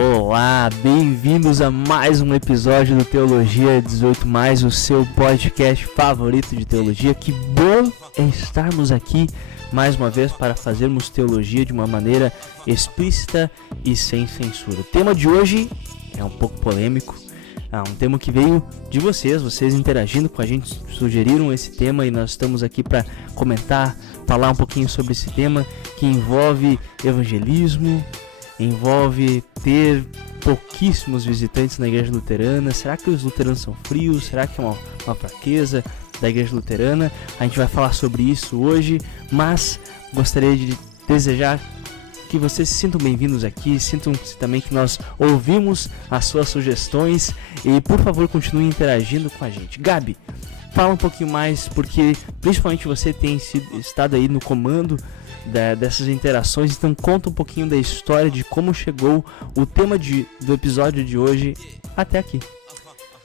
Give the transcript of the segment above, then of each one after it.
Olá, bem-vindos a mais um episódio do Teologia 18+, o seu podcast favorito de teologia. Que bom é estarmos aqui mais uma vez para fazermos teologia de uma maneira explícita e sem censura. O tema de hoje é um pouco polêmico, um tema que veio de vocês interagindo com a gente, sugeriram esse tema e nós estamos aqui para comentar, falar um pouquinho sobre esse tema que envolve evangelismo, envolve ter pouquíssimos visitantes na igreja luterana. Será que os luteranos são frios? Será que é uma fraqueza da igreja luterana? A gente vai falar sobre isso hoje, mas gostaria de desejar que vocês se sintam bem-vindos aqui, sintam-se também que nós ouvimos as suas sugestões e, por favor, continue interagindo com a gente. Gabi, fala um pouquinho mais, porque principalmente você tem estado aí no comando dessas interações, então conta um pouquinho da história de como chegou o tema do episódio de hoje até aqui.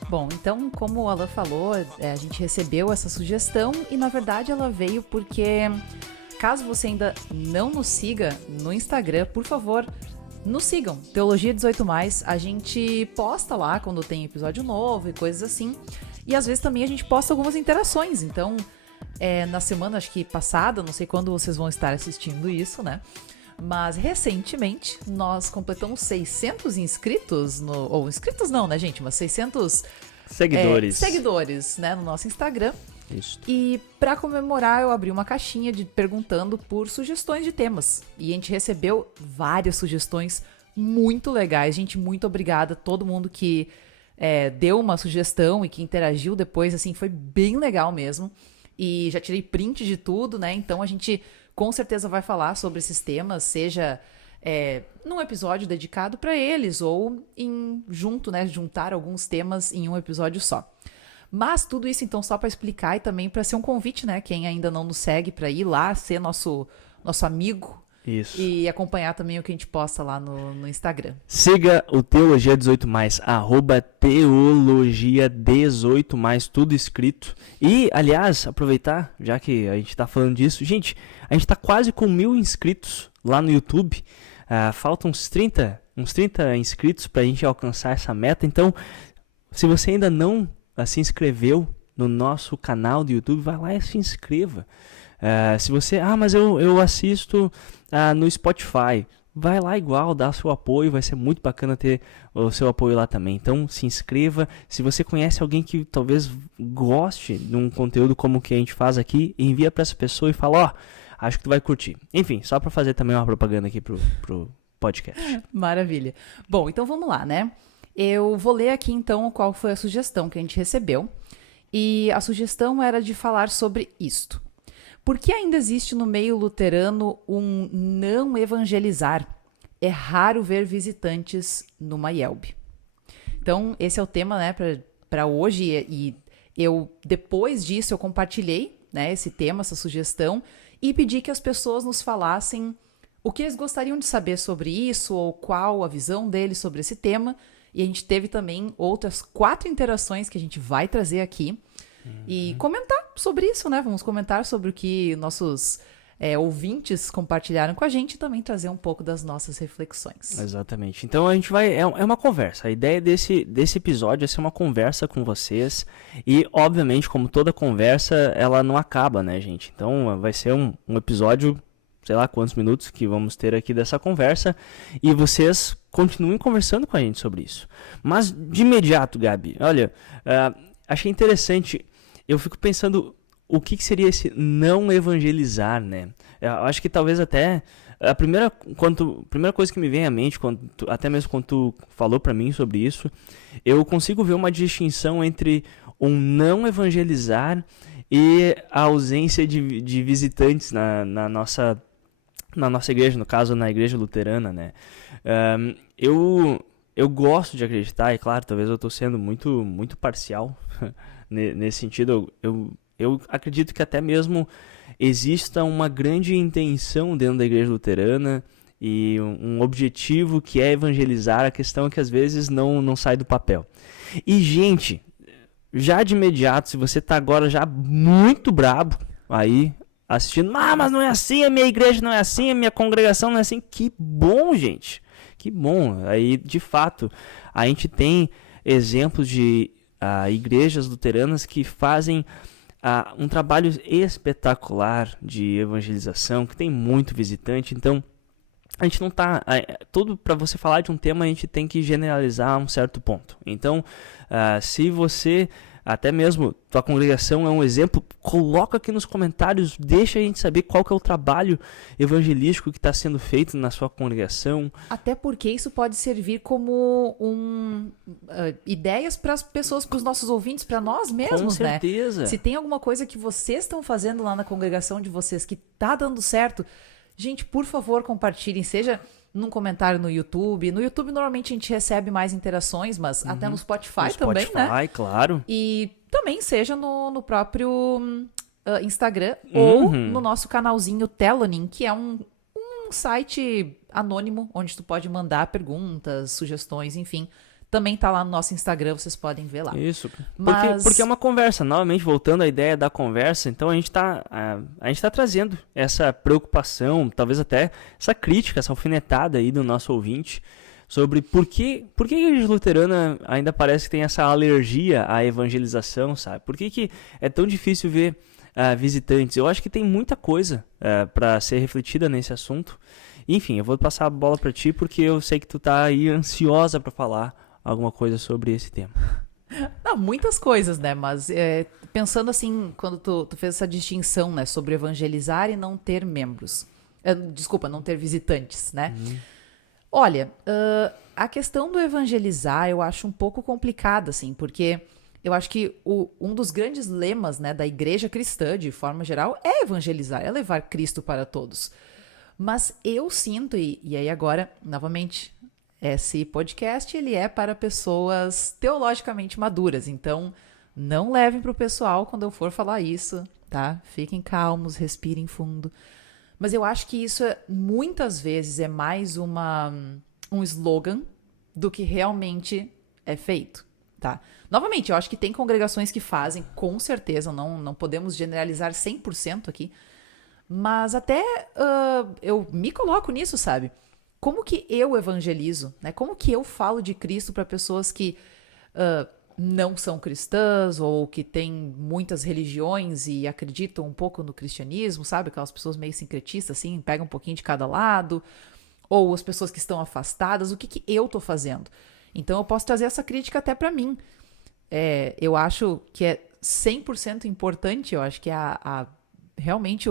Bom, então, como o Alan falou, a gente recebeu essa sugestão e, na verdade, ela veio porque, caso você ainda não nos siga no Instagram, por favor, nos sigam, Teologia 18+, a gente posta lá quando tem episódio novo e coisas assim, e às vezes também a gente posta algumas interações, então, na semana, acho que passada, não sei quando vocês vão estar assistindo isso, né? Mas recentemente nós completamos 600 inscritos, ou inscritos não, né, gente? Mas 600 seguidores, né, no nosso Instagram. Isso. E para comemorar, eu abri uma caixinha perguntando por sugestões de temas. E a gente recebeu várias sugestões muito legais. Gente, muito obrigada a todo mundo que deu uma sugestão e que interagiu depois, assim, foi bem legal mesmo. E já tirei print de tudo, né? Então a gente com certeza vai falar sobre esses temas, seja num episódio dedicado para eles ou juntar alguns temas em um episódio só. Mas tudo isso então só para explicar e também para ser um convite, né? Quem ainda não nos segue, para ir lá ser nosso amigo. Isso. E acompanhar também o que a gente posta lá no Instagram. Siga o Teologia 18+, @Teologia 18+, tudo escrito. E, aliás, aproveitar, já que a gente tá falando disso, gente, a gente tá quase com 1000 inscritos lá no YouTube. Faltam uns 30 inscritos pra gente alcançar essa meta. Então, se você ainda não se inscreveu no nosso canal do YouTube, vai lá e se inscreva. Se você, mas eu assisto no Spotify, vai lá igual, dá seu apoio, vai ser muito bacana ter o seu apoio lá também. Então se inscreva, se você conhece alguém que talvez goste de um conteúdo como o que a gente faz aqui, envia para essa pessoa e fala, acho que tu vai curtir. Enfim, só para fazer também uma propaganda aqui pro podcast. Maravilha. Bom, então vamos lá, né? Eu vou ler aqui então qual foi a sugestão que a gente recebeu. E a sugestão era de falar sobre isto. Por que ainda existe no meio luterano um não evangelizar? É raro ver visitantes numa IELB. Então, esse é o tema, né, para hoje. E depois disso, eu compartilhei, né, esse tema, essa sugestão, e pedi que as pessoas nos falassem o que eles gostariam de saber sobre isso, ou qual a visão deles sobre esse tema. E a gente teve também outras 4 interações que a gente vai trazer aqui. E comentar sobre isso, né? Vamos comentar sobre o que nossos ouvintes compartilharam com a gente e também trazer um pouco das nossas reflexões. Exatamente. Então a gente vai... É uma conversa. A ideia desse episódio é ser uma conversa com vocês. E, obviamente, como toda conversa, ela não acaba, né, gente? Então vai ser um episódio, sei lá quantos minutos que vamos ter aqui dessa conversa. E vocês continuem conversando com a gente sobre isso. Mas, de imediato, Gabi, olha... achei interessante... Eu fico pensando o que seria esse não evangelizar, né? Eu acho que talvez até a primeira coisa que me vem à mente, até mesmo quando tu falou para mim sobre isso, eu consigo ver uma distinção entre um não evangelizar e a ausência de visitantes na nossa igreja, no caso na igreja luterana, né? Eu gosto de acreditar, e claro, talvez eu estou sendo muito, muito parcial nesse sentido. Eu acredito que até mesmo exista uma grande intenção dentro da igreja luterana e um objetivo que é evangelizar. A questão é que às vezes não sai do papel. E, gente, já de imediato, se você está agora já muito brabo aí assistindo, mas não é assim, a minha igreja não é assim, a minha congregação não é assim, que bom, gente. Que bom. Aí, de fato, a gente tem exemplos de igrejas luteranas que fazem um trabalho espetacular de evangelização, que tem muito visitante. Então, a gente não está... Tudo para você falar de um tema, a gente tem que generalizar a um certo ponto. Então, se você... Até mesmo tua congregação é um exemplo, coloca aqui nos comentários, deixa a gente saber qual que é o trabalho evangelístico que está sendo feito na sua congregação. Até porque isso pode servir como ideias para as pessoas, para os nossos ouvintes, para nós mesmos, Com certeza. né? Se tem alguma coisa que vocês estão fazendo lá na congregação de vocês que tá dando certo, gente, por favor, compartilhem, seja num comentário no YouTube. No YouTube, normalmente, a gente recebe mais interações, mas até no Spotify também, né? Spotify, claro. E também seja no próprio Instagram ou no nosso canalzinho Telonym, que é um site anônimo, onde tu pode mandar perguntas, sugestões, enfim. Também tá lá no nosso Instagram, vocês podem ver lá. Isso. Mas... Porque é uma conversa. Novamente, voltando à ideia da conversa, então a gente tá trazendo essa preocupação, talvez até essa crítica, essa alfinetada aí do nosso ouvinte, sobre por que a igreja luterana ainda parece que tem essa alergia à evangelização, sabe? Por que é tão difícil ver visitantes? Eu acho que tem muita coisa para ser refletida nesse assunto. Enfim, eu vou passar a bola para ti, porque eu sei que tu tá aí ansiosa para falar alguma coisa sobre esse tema. Não, muitas coisas, né? Mas pensando assim, quando tu fez essa distinção, né, sobre evangelizar e não ter membros. Desculpa, não ter visitantes, né? Olha, a questão do evangelizar eu acho um pouco complicada, assim, porque eu acho que um dos grandes lemas, né, da igreja cristã, de forma geral, é evangelizar, é levar Cristo para todos. Mas eu sinto, e aí agora, novamente, esse podcast ele é para pessoas teologicamente maduras, então não levem para o pessoal quando eu for falar isso, tá? Fiquem calmos, respirem fundo. Mas eu acho que isso muitas vezes é mais um slogan do que realmente é feito, tá? Novamente, eu acho que tem congregações que fazem, com certeza, não podemos generalizar 100% aqui, mas até eu me coloco nisso, sabe? Como que eu evangelizo, né? Como que eu falo de Cristo para pessoas que não são cristãs ou que têm muitas religiões e acreditam um pouco no cristianismo, sabe? Aquelas pessoas meio sincretistas, assim, pegam um pouquinho de cada lado. Ou as pessoas que estão afastadas, o que eu tô fazendo? Então eu posso trazer essa crítica até para mim. Eu acho que é 100% importante, eu acho que realmente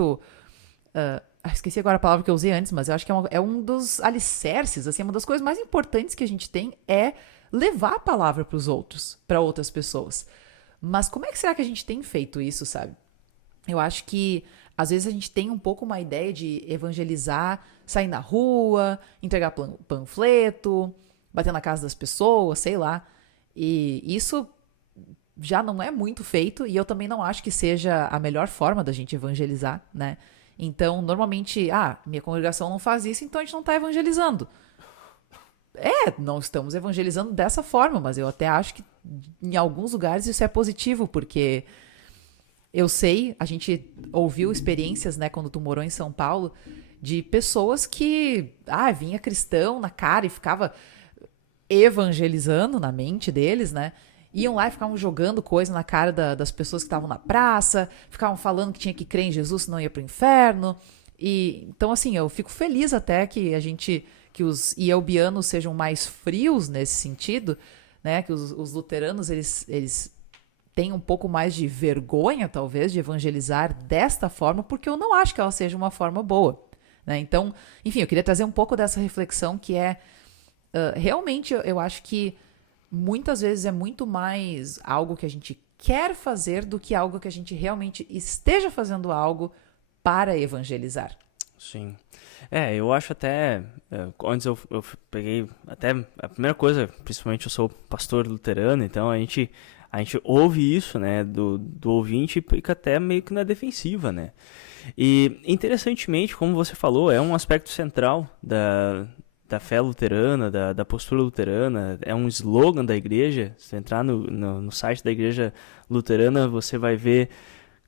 esqueci agora a palavra que eu usei antes, mas eu acho que é um dos alicerces, assim, uma das coisas mais importantes que a gente tem é levar a palavra para os outros, para outras pessoas. Mas como é que será que a gente tem feito isso, sabe? Eu acho que às vezes a gente tem um pouco uma ideia de evangelizar, sair na rua, entregar panfleto, bater na casa das pessoas, sei lá. E isso já não é muito feito e eu também não acho que seja a melhor forma da gente evangelizar, né? Então, normalmente, minha congregação não faz isso, então a gente não está evangelizando. Não estamos evangelizando dessa forma, mas eu até acho que em alguns lugares isso é positivo, porque eu sei, a gente ouviu experiências, né, quando tu morou em São Paulo, de pessoas que, vinha cristão na cara e ficava evangelizando na mente deles, né? Iam lá e ficavam jogando coisa na cara das pessoas que estavam na praça, ficavam falando que tinha que crer em Jesus senão ia pro inferno. E então, assim, eu fico feliz até que que os ielbianos sejam mais frios nesse sentido, né? Que os luteranos, eles têm um pouco mais de vergonha, talvez, de evangelizar desta forma, porque eu não acho que ela seja uma forma boa, né? Então, enfim, eu queria trazer um pouco dessa reflexão que realmente eu acho que muitas vezes é muito mais algo que a gente quer fazer do que algo que a gente realmente esteja fazendo algo para evangelizar. Sim. Eu acho até, antes eu peguei, até a primeira coisa, principalmente eu sou pastor luterano, então a gente ouve isso, né, do ouvinte e fica até meio que na defensiva, né. E interessantemente, como você falou, é um aspecto central da fé luterana, da postura luterana, é um slogan da igreja. Se você entrar no site da igreja luterana, você vai ver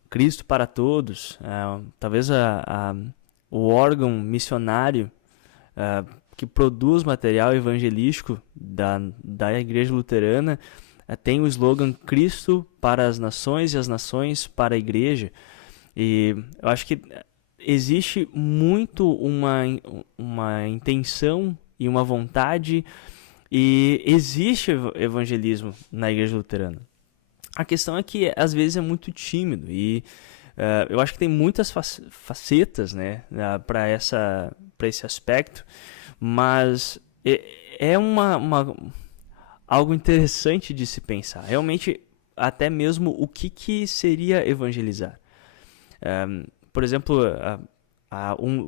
Cristo para todos. Talvez o órgão missionário que produz material evangelístico da Igreja Luterana tem o slogan Cristo para as nações e as nações para a Igreja. E eu acho que existe muito uma intenção e uma vontade, e existe evangelismo na Igreja Luterana. A questão é que às vezes é muito tímido, e eu acho que tem muitas facetas, né, para esse aspecto, mas é algo interessante de se pensar. Realmente, até mesmo o que seria evangelizar. Por exemplo,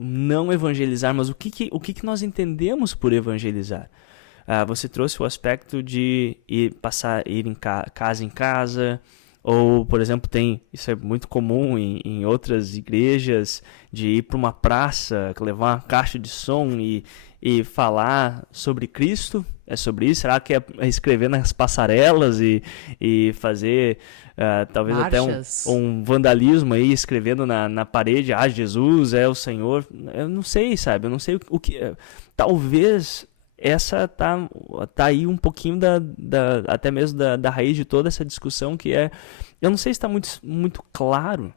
não evangelizar, mas o que nós entendemos por evangelizar? Você trouxe o aspecto de ir em casa em casa, ou, por exemplo, isso é muito comum em outras igrejas, de ir para uma praça, levar uma caixa de som e falar sobre Cristo. É sobre isso? Será que é escrever nas passarelas e fazer talvez Marchas. até um vandalismo aí, escrevendo na parede, Jesus é o Senhor? Eu não sei, sabe? Eu não sei o que... Talvez essa tá aí um pouquinho até mesmo da raiz de toda essa discussão, que é... Eu não sei se está muito claro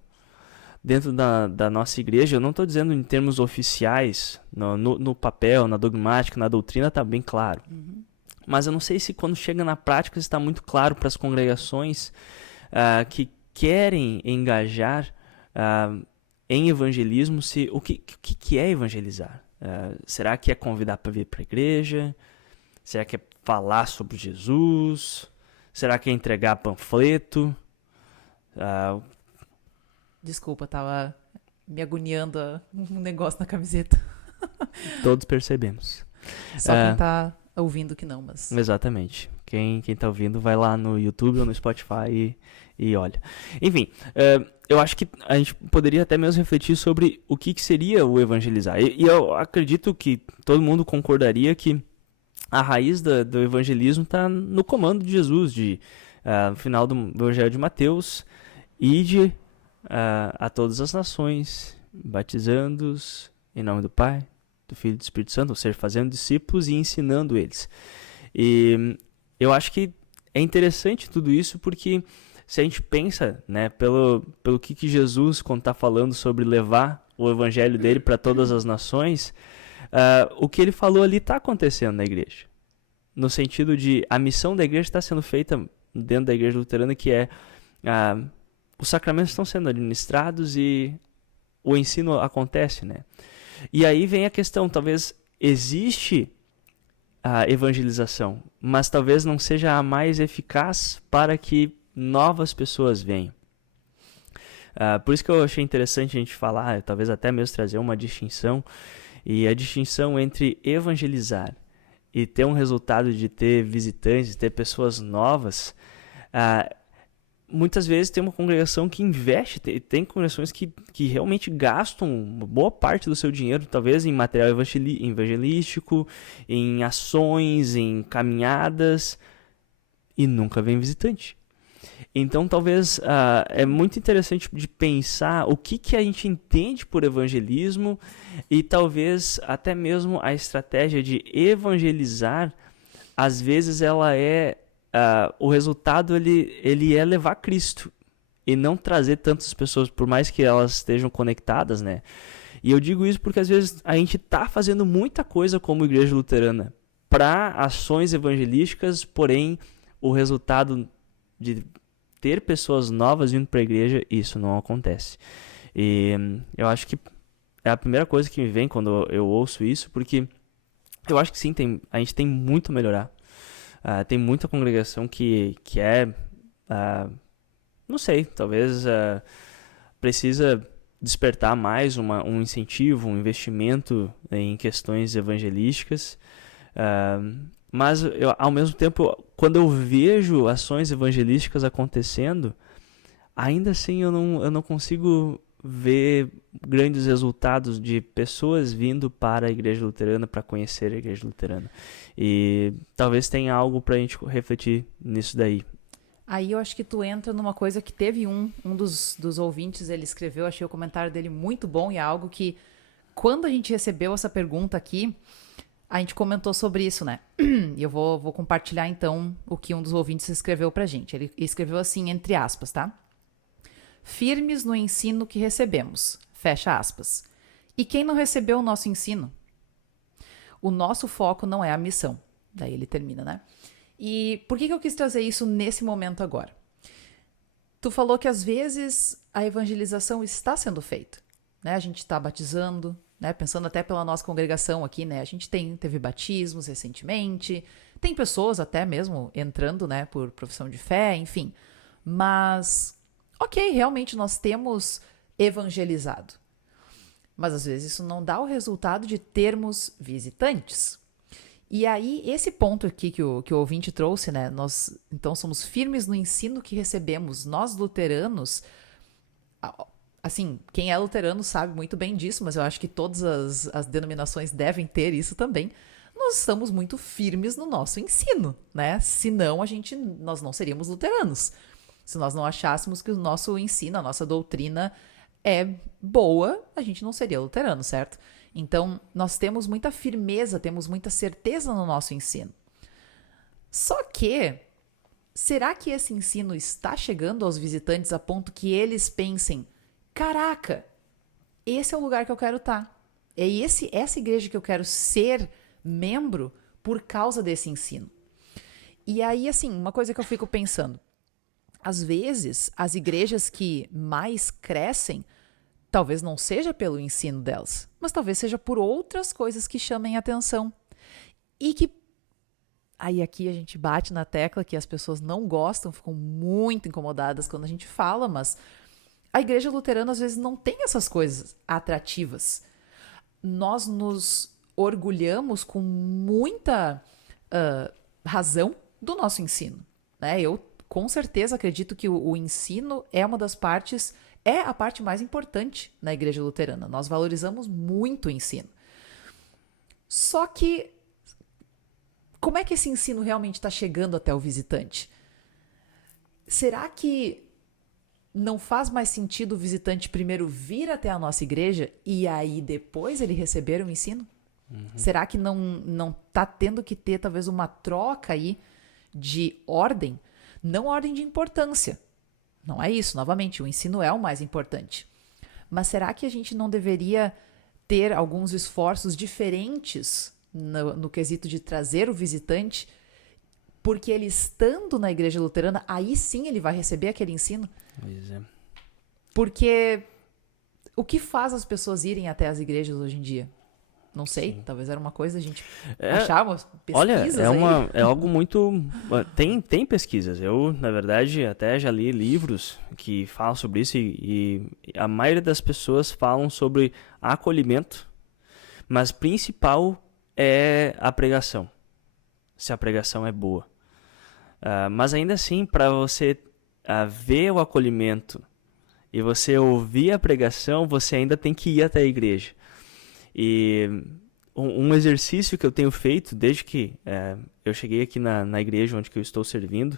dentro da nossa igreja. Eu não estou dizendo em termos oficiais, no papel, na dogmática, na doutrina, está bem claro. Uhum. Mas eu não sei se quando chega na prática está muito claro para as congregações que querem engajar em evangelismo, o que é evangelizar. Será que é convidar para vir para a igreja? Será que é falar sobre Jesus? Será que é entregar panfleto? Desculpa, tava me agoniando um negócio na camiseta. Todos percebemos. Só quem tá ouvindo que não, mas... Exatamente. Quem tá ouvindo vai lá no YouTube ou no Spotify e olha. Enfim, eu acho que a gente poderia até mesmo refletir sobre o que seria o evangelizar. E eu acredito que todo mundo concordaria que a raiz do evangelismo está no comando de Jesus, no final do Evangelho de Mateus, ide a todas as nações, batizando-os em nome do Pai, do Filho e do Espírito Santo, ou seja, fazendo discípulos e ensinando eles. E eu acho que é interessante tudo isso, porque se a gente pensa, né, pelo que Jesus, quando está falando sobre levar o evangelho dele para todas as nações, o que ele falou ali está acontecendo na igreja. No sentido de a missão da igreja está sendo feita dentro da igreja luterana, que é os sacramentos estão sendo administrados e o ensino acontece, né? E aí vem a questão, talvez existe a evangelização, mas talvez não seja a mais eficaz para que novas pessoas venham. Por isso que eu achei interessante a gente falar, talvez até mesmo trazer uma distinção, e a distinção entre evangelizar e ter um resultado de ter visitantes, de ter pessoas novas. Muitas vezes tem uma congregação que investe, tem congregações que realmente gastam uma boa parte do seu dinheiro, talvez em material evangelístico, em ações, em caminhadas, e nunca vem visitante. Então, talvez é muito interessante de pensar o que a gente entende por evangelismo, e talvez até mesmo a estratégia de evangelizar, às vezes ela o resultado ele é levar Cristo e não trazer tantas pessoas, por mais que elas estejam conectadas, né? E eu digo isso porque às vezes a gente está fazendo muita coisa como igreja luterana para ações evangelísticas, porém o resultado de ter pessoas novas vindo para a igreja, isso não acontece. E eu acho que é a primeira coisa que me vem quando eu ouço isso, porque eu acho que sim, a gente tem muito a melhorar. Tem muita congregação que não sei, talvez precisa despertar mais um incentivo, um investimento em questões evangelísticas. Mas, ao mesmo tempo, quando eu vejo ações evangelísticas acontecendo, ainda assim eu não consigo ver grandes resultados de pessoas vindo para a igreja luterana, para conhecer a igreja luterana. E talvez tenha algo para a gente refletir nisso daí. Aí eu acho que tu entra numa coisa que teve um dos ouvintes, ele escreveu, achei o comentário dele muito bom, e é algo que, quando a gente recebeu essa pergunta aqui, A gente comentou sobre isso, né? E eu vou compartilhar, então, o que um dos ouvintes escreveu pra gente. Ele escreveu assim, entre aspas, tá? Firmes no ensino que recebemos. Fecha aspas. E quem não recebeu o nosso ensino? O nosso foco não é a missão. Daí ele termina, né? E por que eu quis trazer isso nesse momento agora? Tu falou que às vezes a evangelização está sendo feita, né? A gente está batizando, né? Pensando até pela nossa congregação aqui, né? A gente teve batismos recentemente, tem pessoas até mesmo entrando, né? Por profissão de fé, enfim. Mas, ok, realmente nós temos evangelizado. Mas às vezes isso não dá o resultado de termos visitantes. E aí, esse ponto aqui que o ouvinte trouxe, né? Nós, então, somos firmes no ensino que recebemos. Nós, luteranos, assim, quem é luterano sabe muito bem disso, mas eu acho que todas as denominações devem ter isso também. Nós estamos muito firmes no nosso ensino, né? Senão, nós não seríamos luteranos. Se nós não achássemos que o nosso ensino, a nossa doutrina é boa, a gente não seria luterano, certo? Então, nós temos muita firmeza, temos muita certeza no nosso ensino. Só que, será que esse ensino está chegando aos visitantes a ponto que eles pensem, caraca, esse é o lugar que eu quero estar. É essa igreja que eu quero ser membro por causa desse ensino. E aí, assim, uma coisa que eu fico pensando, às vezes, as igrejas que mais crescem, talvez não seja pelo ensino delas, mas talvez seja por outras coisas que chamem atenção. E que aí aqui a gente bate na tecla que as pessoas não gostam, ficam muito incomodadas quando a gente fala, mas a igreja luterana às vezes não tem essas coisas atrativas. Nós nos orgulhamos com muita razão do nosso ensino, né? Eu com certeza acredito que o ensino é uma das partes, é a parte mais importante na igreja luterana. Nós valorizamos muito o ensino. Só que, como é que esse ensino realmente está chegando até o visitante? Será que não faz mais sentido o visitante primeiro vir até a nossa igreja e aí depois ele receber o ensino? Será que não está tendo que ter talvez uma troca aí de ordem? Não ordem de importância. Não é isso, novamente, o ensino é o mais importante. Mas será que a gente não deveria ter alguns esforços diferentes no quesito de trazer o visitante? Porque ele estando na igreja luterana, aí sim ele vai receber aquele ensino? Pois é. Porque o que faz as pessoas irem até as igrejas hoje em dia? Não sei, Sim. Talvez era uma coisa a gente achar umas Olha, pesquisas é algo muito... Tem pesquisas. Eu, na verdade, até já li livros que falam sobre isso e a maioria das pessoas falam sobre acolhimento, mas principal é a pregação, se a pregação é boa. Mas ainda assim, para você ver o acolhimento e você ouvir a pregação, você ainda tem que ir até a igreja. E um exercício que eu tenho feito desde que eu cheguei aqui na igreja onde que eu estou servindo,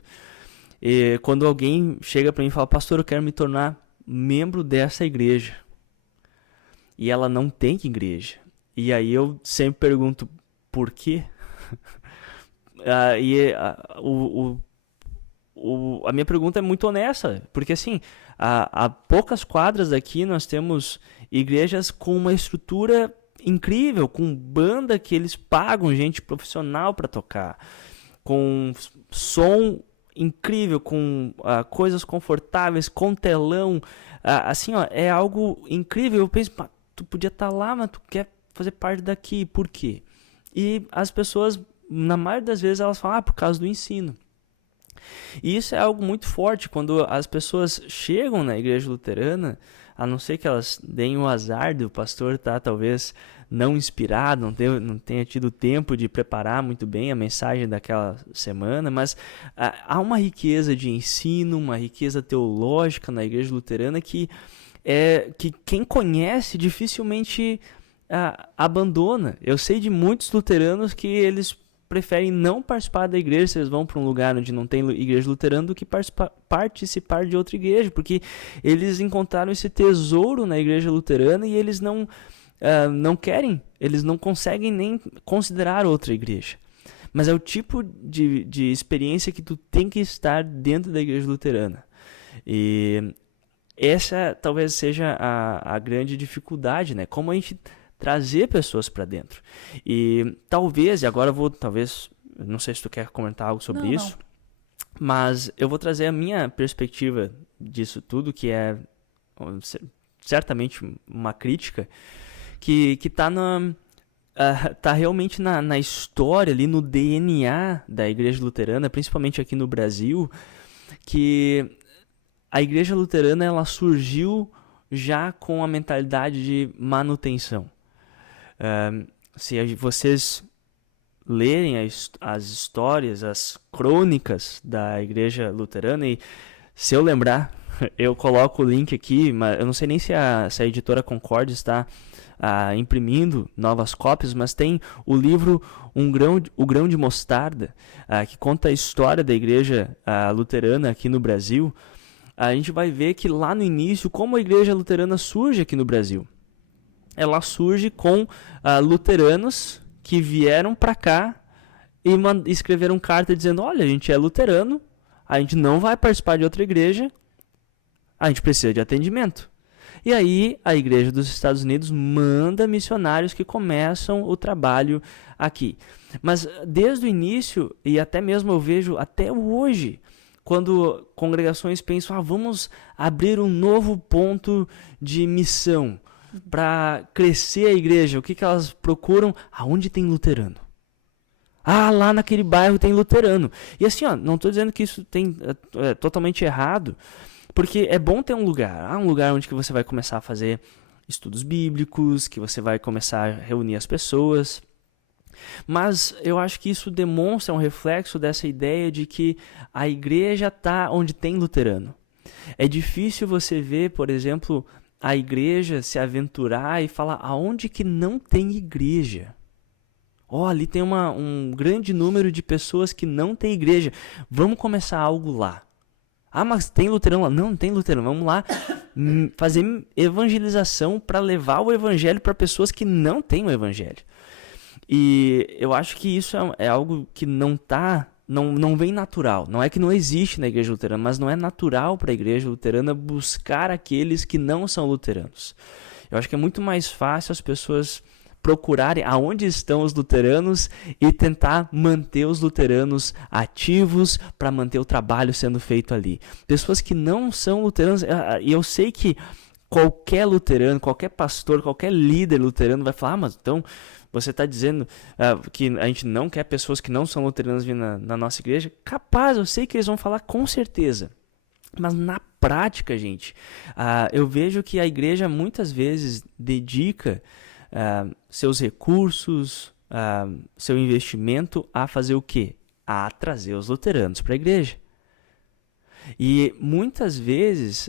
e quando alguém chega para mim e fala, pastor, eu quero me tornar membro dessa igreja, e ela não tem igreja, e aí eu sempre pergunto, por quê? A minha pergunta é muito honesta, porque assim, a poucas quadras daqui nós temos igrejas com uma estrutura incrível, com banda que eles pagam gente profissional para tocar, com som incrível, com coisas confortáveis, com telão, assim, ó, é algo incrível. Eu penso, tu podia estar lá, mas tu quer fazer parte daqui, por quê? E as pessoas, na maioria das vezes, elas falam, por causa do ensino. E isso é algo muito forte, quando as pessoas chegam na igreja luterana, a não ser que elas deem o azar do pastor estar talvez não inspirado, não tenha tido tempo de preparar muito bem a mensagem daquela semana, mas há uma riqueza de ensino, uma riqueza teológica na igreja luterana que quem conhece dificilmente abandona. Eu sei de muitos luteranos que eles preferem não participar da igreja se eles vão para um lugar onde não tem igreja luterana do que participar de outra igreja, porque eles encontraram esse tesouro na igreja luterana e eles não não querem, eles não conseguem nem considerar outra igreja. Mas é o tipo de experiência que tu tem que estar dentro da igreja luterana. E essa talvez seja a grande dificuldade, né? Como a gente trazer pessoas para dentro. E talvez, e agora eu vou, não sei se tu quer comentar algo sobre isso, mas eu vou trazer a minha perspectiva disso tudo, que é certamente uma crítica, que tá realmente na história, ali no DNA da igreja luterana, principalmente aqui no Brasil, que a igreja luterana ela surgiu já com a mentalidade de manutenção. Se vocês lerem as histórias, as crônicas da igreja luterana, e se eu lembrar, eu coloco o link aqui, mas eu não sei nem se a editora Concorde está imprimindo novas cópias, mas tem o livro O Grão de Mostarda, que conta a história da igreja luterana aqui no Brasil. A gente vai ver que lá no início, como a igreja luterana surge aqui no Brasil. Ela surge com luteranos que vieram para cá e escreveram carta dizendo: olha, a gente é luterano, a gente não vai participar de outra igreja, a gente precisa de atendimento. E aí a igreja dos Estados Unidos manda missionários que começam o trabalho aqui. Mas desde o início, e até mesmo eu vejo até hoje, quando congregações pensam, vamos abrir um novo ponto de missão para crescer a igreja, o que elas procuram? Aonde tem luterano? Lá naquele bairro tem luterano. E assim, não estou dizendo que isso é totalmente errado, porque é bom ter um lugar onde que você vai começar a fazer estudos bíblicos, que você vai começar a reunir as pessoas. Mas eu acho que isso demonstra um reflexo dessa ideia de que a igreja está onde tem luterano. É difícil você ver, por exemplo, a igreja se aventurar e falar aonde que não tem igreja. Ali tem um grande número de pessoas que não tem igreja. Vamos começar algo lá. Mas tem luterano lá? Não tem luterano. Vamos lá fazer evangelização para levar o evangelho para pessoas que não têm o evangelho. E eu acho que isso é algo que não vem natural. Não é que não existe na igreja luterana, mas não é natural para a igreja luterana buscar aqueles que não são luteranos. Eu acho que é muito mais fácil as pessoas procurarem aonde estão os luteranos e tentar manter os luteranos ativos para manter o trabalho sendo feito ali. Pessoas que não são luteranos, e eu sei que qualquer luterano, qualquer pastor, qualquer líder luterano vai falar: mas então você está dizendo que a gente não quer pessoas que não são luteranas vindo na nossa igreja? Capaz, eu sei que eles vão falar com certeza. Mas na prática, gente, eu vejo que a igreja muitas vezes dedica seus recursos, seu investimento a fazer o quê? A trazer os luteranos para a igreja. E muitas vezes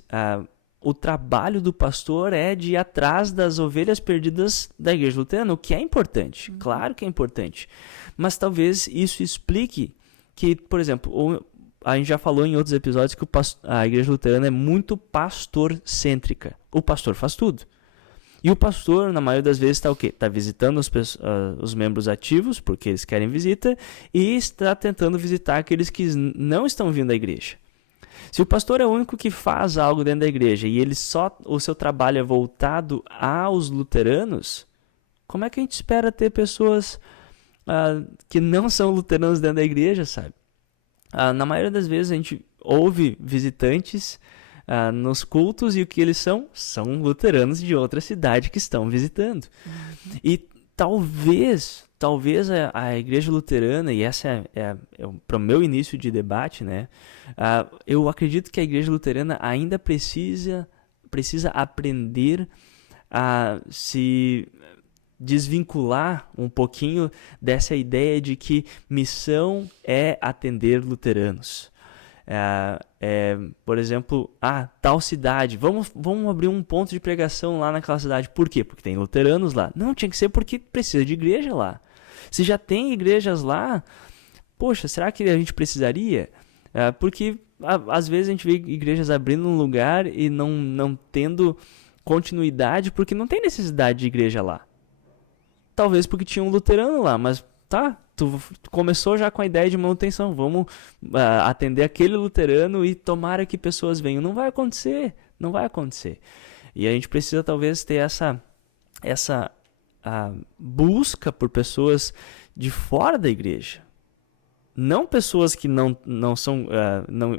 o trabalho do pastor é de ir atrás das ovelhas perdidas da igreja luterana, o que é importante, claro que é importante. Mas talvez isso explique que, por exemplo, a gente já falou em outros episódios que a igreja luterana é muito pastor-cêntrica. O pastor faz tudo. E o pastor, na maioria das vezes, está o quê? Está visitando os membros ativos, porque eles querem visita, e está tentando visitar aqueles que não estão vindo à igreja. Se o pastor é o único que faz algo dentro da igreja e o seu trabalho é voltado aos luteranos, como é que a gente espera ter pessoas que não são luteranos dentro da igreja, sabe? Na maioria das vezes a gente ouve visitantes nos cultos, e o que eles são? São luteranos de outra cidade que estão visitando. E talvez a igreja luterana, e essa para o meu início de debate, né? Eu acredito que a igreja luterana ainda precisa aprender a se desvincular um pouquinho dessa ideia de que missão é atender luteranos. Por exemplo, tal cidade, vamos abrir um ponto de pregação lá naquela cidade. Por quê? Porque tem luteranos lá. Não, tinha que ser porque precisa de igreja lá. Se já tem igrejas lá, poxa, será que a gente precisaria? Porque às vezes a gente vê igrejas abrindo um lugar e não tendo continuidade porque não tem necessidade de igreja lá. Talvez porque tinha um luterano lá, mas tá, tu começou já com a ideia de manutenção, vamos atender aquele luterano e tomara que pessoas venham. Não vai acontecer, não vai acontecer. E a gente precisa talvez ter essa busca por pessoas de fora da igreja. Não pessoas que não são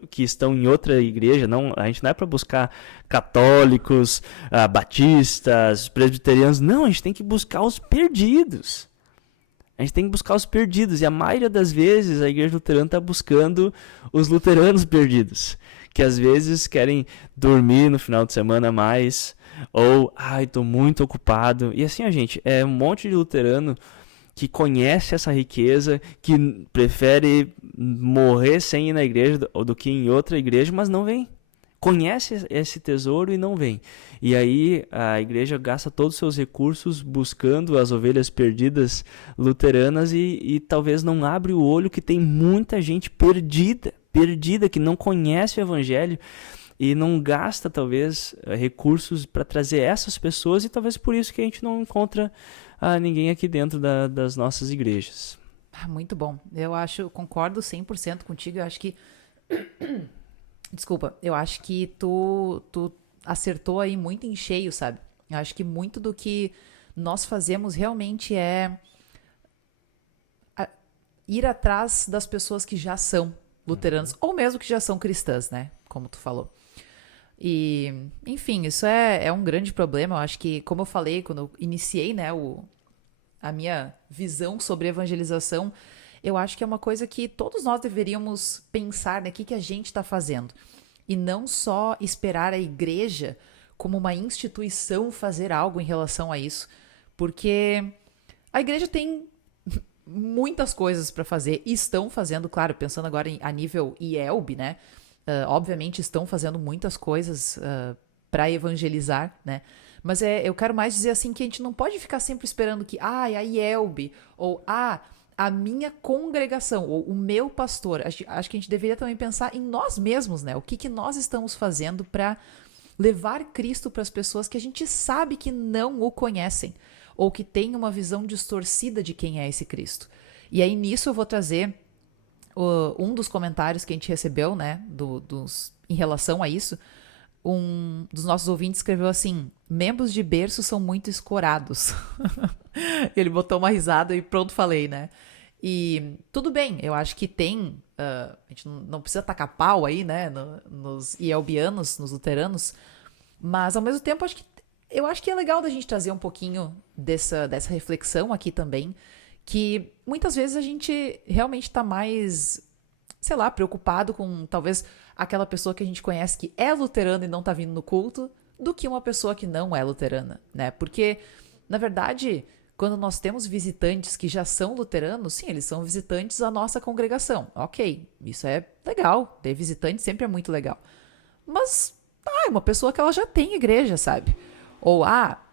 que estão em outra igreja. Não, a gente não é para buscar católicos, batistas, presbiterianos. Não, a gente tem que buscar os perdidos. A gente tem que buscar os perdidos. E a maioria das vezes a igreja luterana está buscando os luteranos perdidos, que às vezes querem dormir no final de semana mais, ou estou muito ocupado. E assim, gente, é um monte de luterano que conhece essa riqueza, que prefere morrer sem ir na igreja do que em outra igreja, mas não vem. Conhece esse tesouro e não vem. E aí a igreja gasta todos os seus recursos buscando as ovelhas perdidas luteranas e talvez não abre o olho que tem muita gente perdida, que não conhece o evangelho e não gasta talvez recursos para trazer essas pessoas, e talvez por isso que a gente não encontra ninguém aqui dentro das nossas igrejas. Muito bom. Concordo 100% contigo. Eu acho que desculpa, eu acho que tu acertou aí muito em cheio, sabe? Eu acho que muito do que nós fazemos realmente é ir atrás das pessoas que já são luteranos, ou mesmo que já são cristãs, né? Como tu falou. E, enfim, isso é um grande problema. Eu acho que, como eu falei, quando eu iniciei, né, a minha visão sobre evangelização, eu acho que é uma coisa que todos nós deveríamos pensar, né? O que a gente está fazendo? E não só esperar a igreja como uma instituição fazer algo em relação a isso. Porque a igreja tem muitas coisas para fazer, e estão fazendo, claro, pensando agora a nível IELB, né? Obviamente estão fazendo muitas coisas para evangelizar, né? Mas eu quero mais dizer assim que a gente não pode ficar sempre esperando que a IELB ou a minha congregação ou o meu pastor. Acho que a gente deveria também pensar em nós mesmos, né? O que nós estamos fazendo para levar Cristo para as pessoas que a gente sabe que não o conhecem ou que têm uma visão distorcida de quem é esse Cristo. E aí nisso eu vou trazer um dos comentários que a gente recebeu, né, em relação a isso. Um dos nossos ouvintes escreveu assim: membros de berço são muito escorados. Ele botou uma risada e pronto, falei, né? E tudo bem, eu acho que tem, a gente não precisa tacar pau aí, né, nos IELBianos, nos luteranos, mas ao mesmo tempo eu acho que é legal da gente trazer um pouquinho dessa reflexão aqui também, que muitas vezes a gente realmente tá mais, sei lá, preocupado com talvez aquela pessoa que a gente conhece que é luterana e não tá vindo no culto, do que uma pessoa que não é luterana, né? Porque, na verdade, quando nós temos visitantes que já são luteranos, sim, eles são visitantes da nossa congregação. Ok, isso é legal, ter visitante sempre é muito legal. Mas, é uma pessoa que ela já tem igreja, sabe? Ou,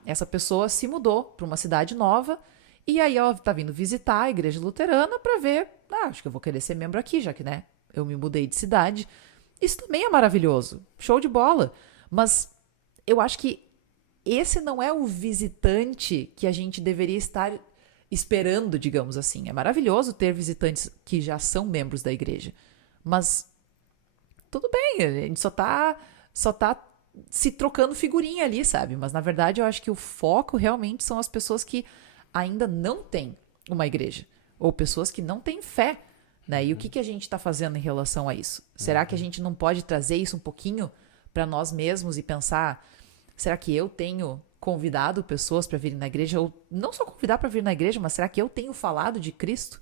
essa pessoa se mudou para uma cidade nova e aí ela tá vindo visitar a igreja luterana para ver, acho que eu vou querer ser membro aqui, já que, né, eu me mudei de cidade. Isso também é maravilhoso, show de bola. Mas eu acho que esse não é o visitante que a gente deveria estar esperando, digamos assim. É maravilhoso ter visitantes que já são membros da igreja. Mas tudo bem, a gente só tá se trocando figurinha ali, sabe? Mas na verdade eu acho que o foco realmente são as pessoas que ainda não têm uma igreja. Ou pessoas que não têm fé, né? E o que a gente está fazendo em relação a isso? Será que a gente não pode trazer isso um pouquinho para nós mesmos e pensar, será que eu tenho convidado pessoas para virem na igreja? Ou não só convidar para vir na igreja, mas será que eu tenho falado de Cristo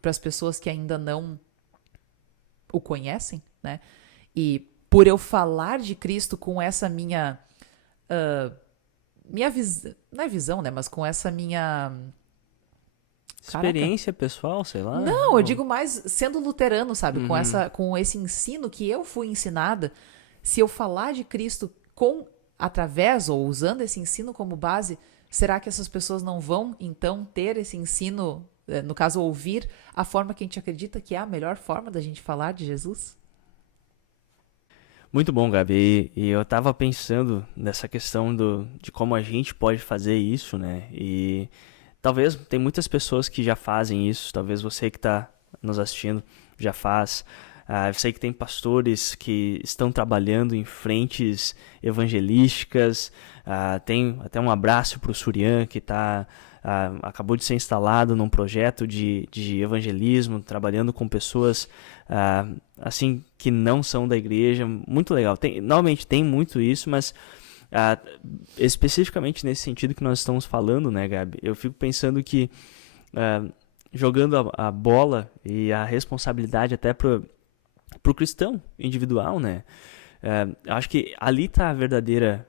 para as pessoas que ainda não o conhecem, né? E por eu falar de Cristo com essa minha visão, não é visão, né? Mas com essa minha experiência pessoal, sei lá. Não, eu digo mais sendo luterano, sabe? Com esse ensino que eu fui ensinada. Se eu falar de Cristo através ou usando esse ensino como base, será que essas pessoas não vão, então, ter esse ensino, no caso, ouvir a forma que a gente acredita que é a melhor forma da gente falar de Jesus? Muito bom, Gabi. E eu tava pensando nessa questão de como a gente pode fazer isso, né? E talvez tem muitas pessoas que já fazem isso, talvez você que está nos assistindo já faz. Eu sei que tem pastores que estão trabalhando em frentes evangelísticas. Tem até um abraço para o Surian, que acabou de ser instalado num projeto de evangelismo, trabalhando com pessoas assim que não são da igreja. Muito legal. Normalmente tem muito isso, mas especificamente nesse sentido que nós estamos falando, né, Gabi? Eu fico pensando que jogando a bola e a responsabilidade até pro cristão individual, né? Acho que ali está a verdadeira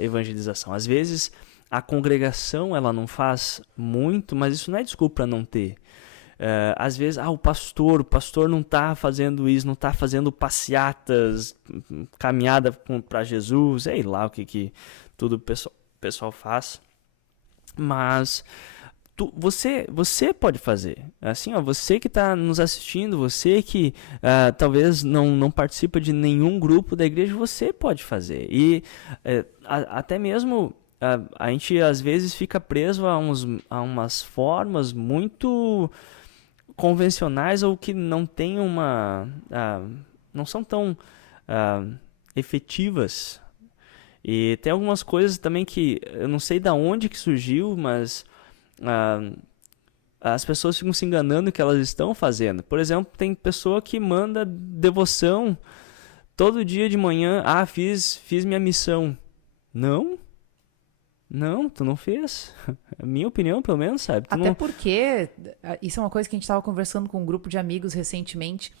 evangelização. Às vezes a congregação ela não faz muito, mas isso não é desculpa para não ter. Às vezes o pastor não está fazendo isso, não está fazendo passeatas, caminhada para Jesus, sei lá o que tudo o pessoal faz. Mas você pode fazer. Assim, você que está nos assistindo, você que talvez não participa de nenhum grupo da igreja, você pode fazer. E até mesmo a gente às vezes fica preso a umas formas muito convencionais ou que não tem não são tão efetivas. E tem algumas coisas também que eu não sei de onde que surgiu, mas as pessoas ficam se enganando que elas estão fazendo. Por exemplo, tem pessoa que manda devoção todo dia de manhã. Fiz minha missão. Não, tu não fez. É a minha opinião, pelo menos, sabe? Porque isso é uma coisa que a gente estava conversando com um grupo de amigos recentemente.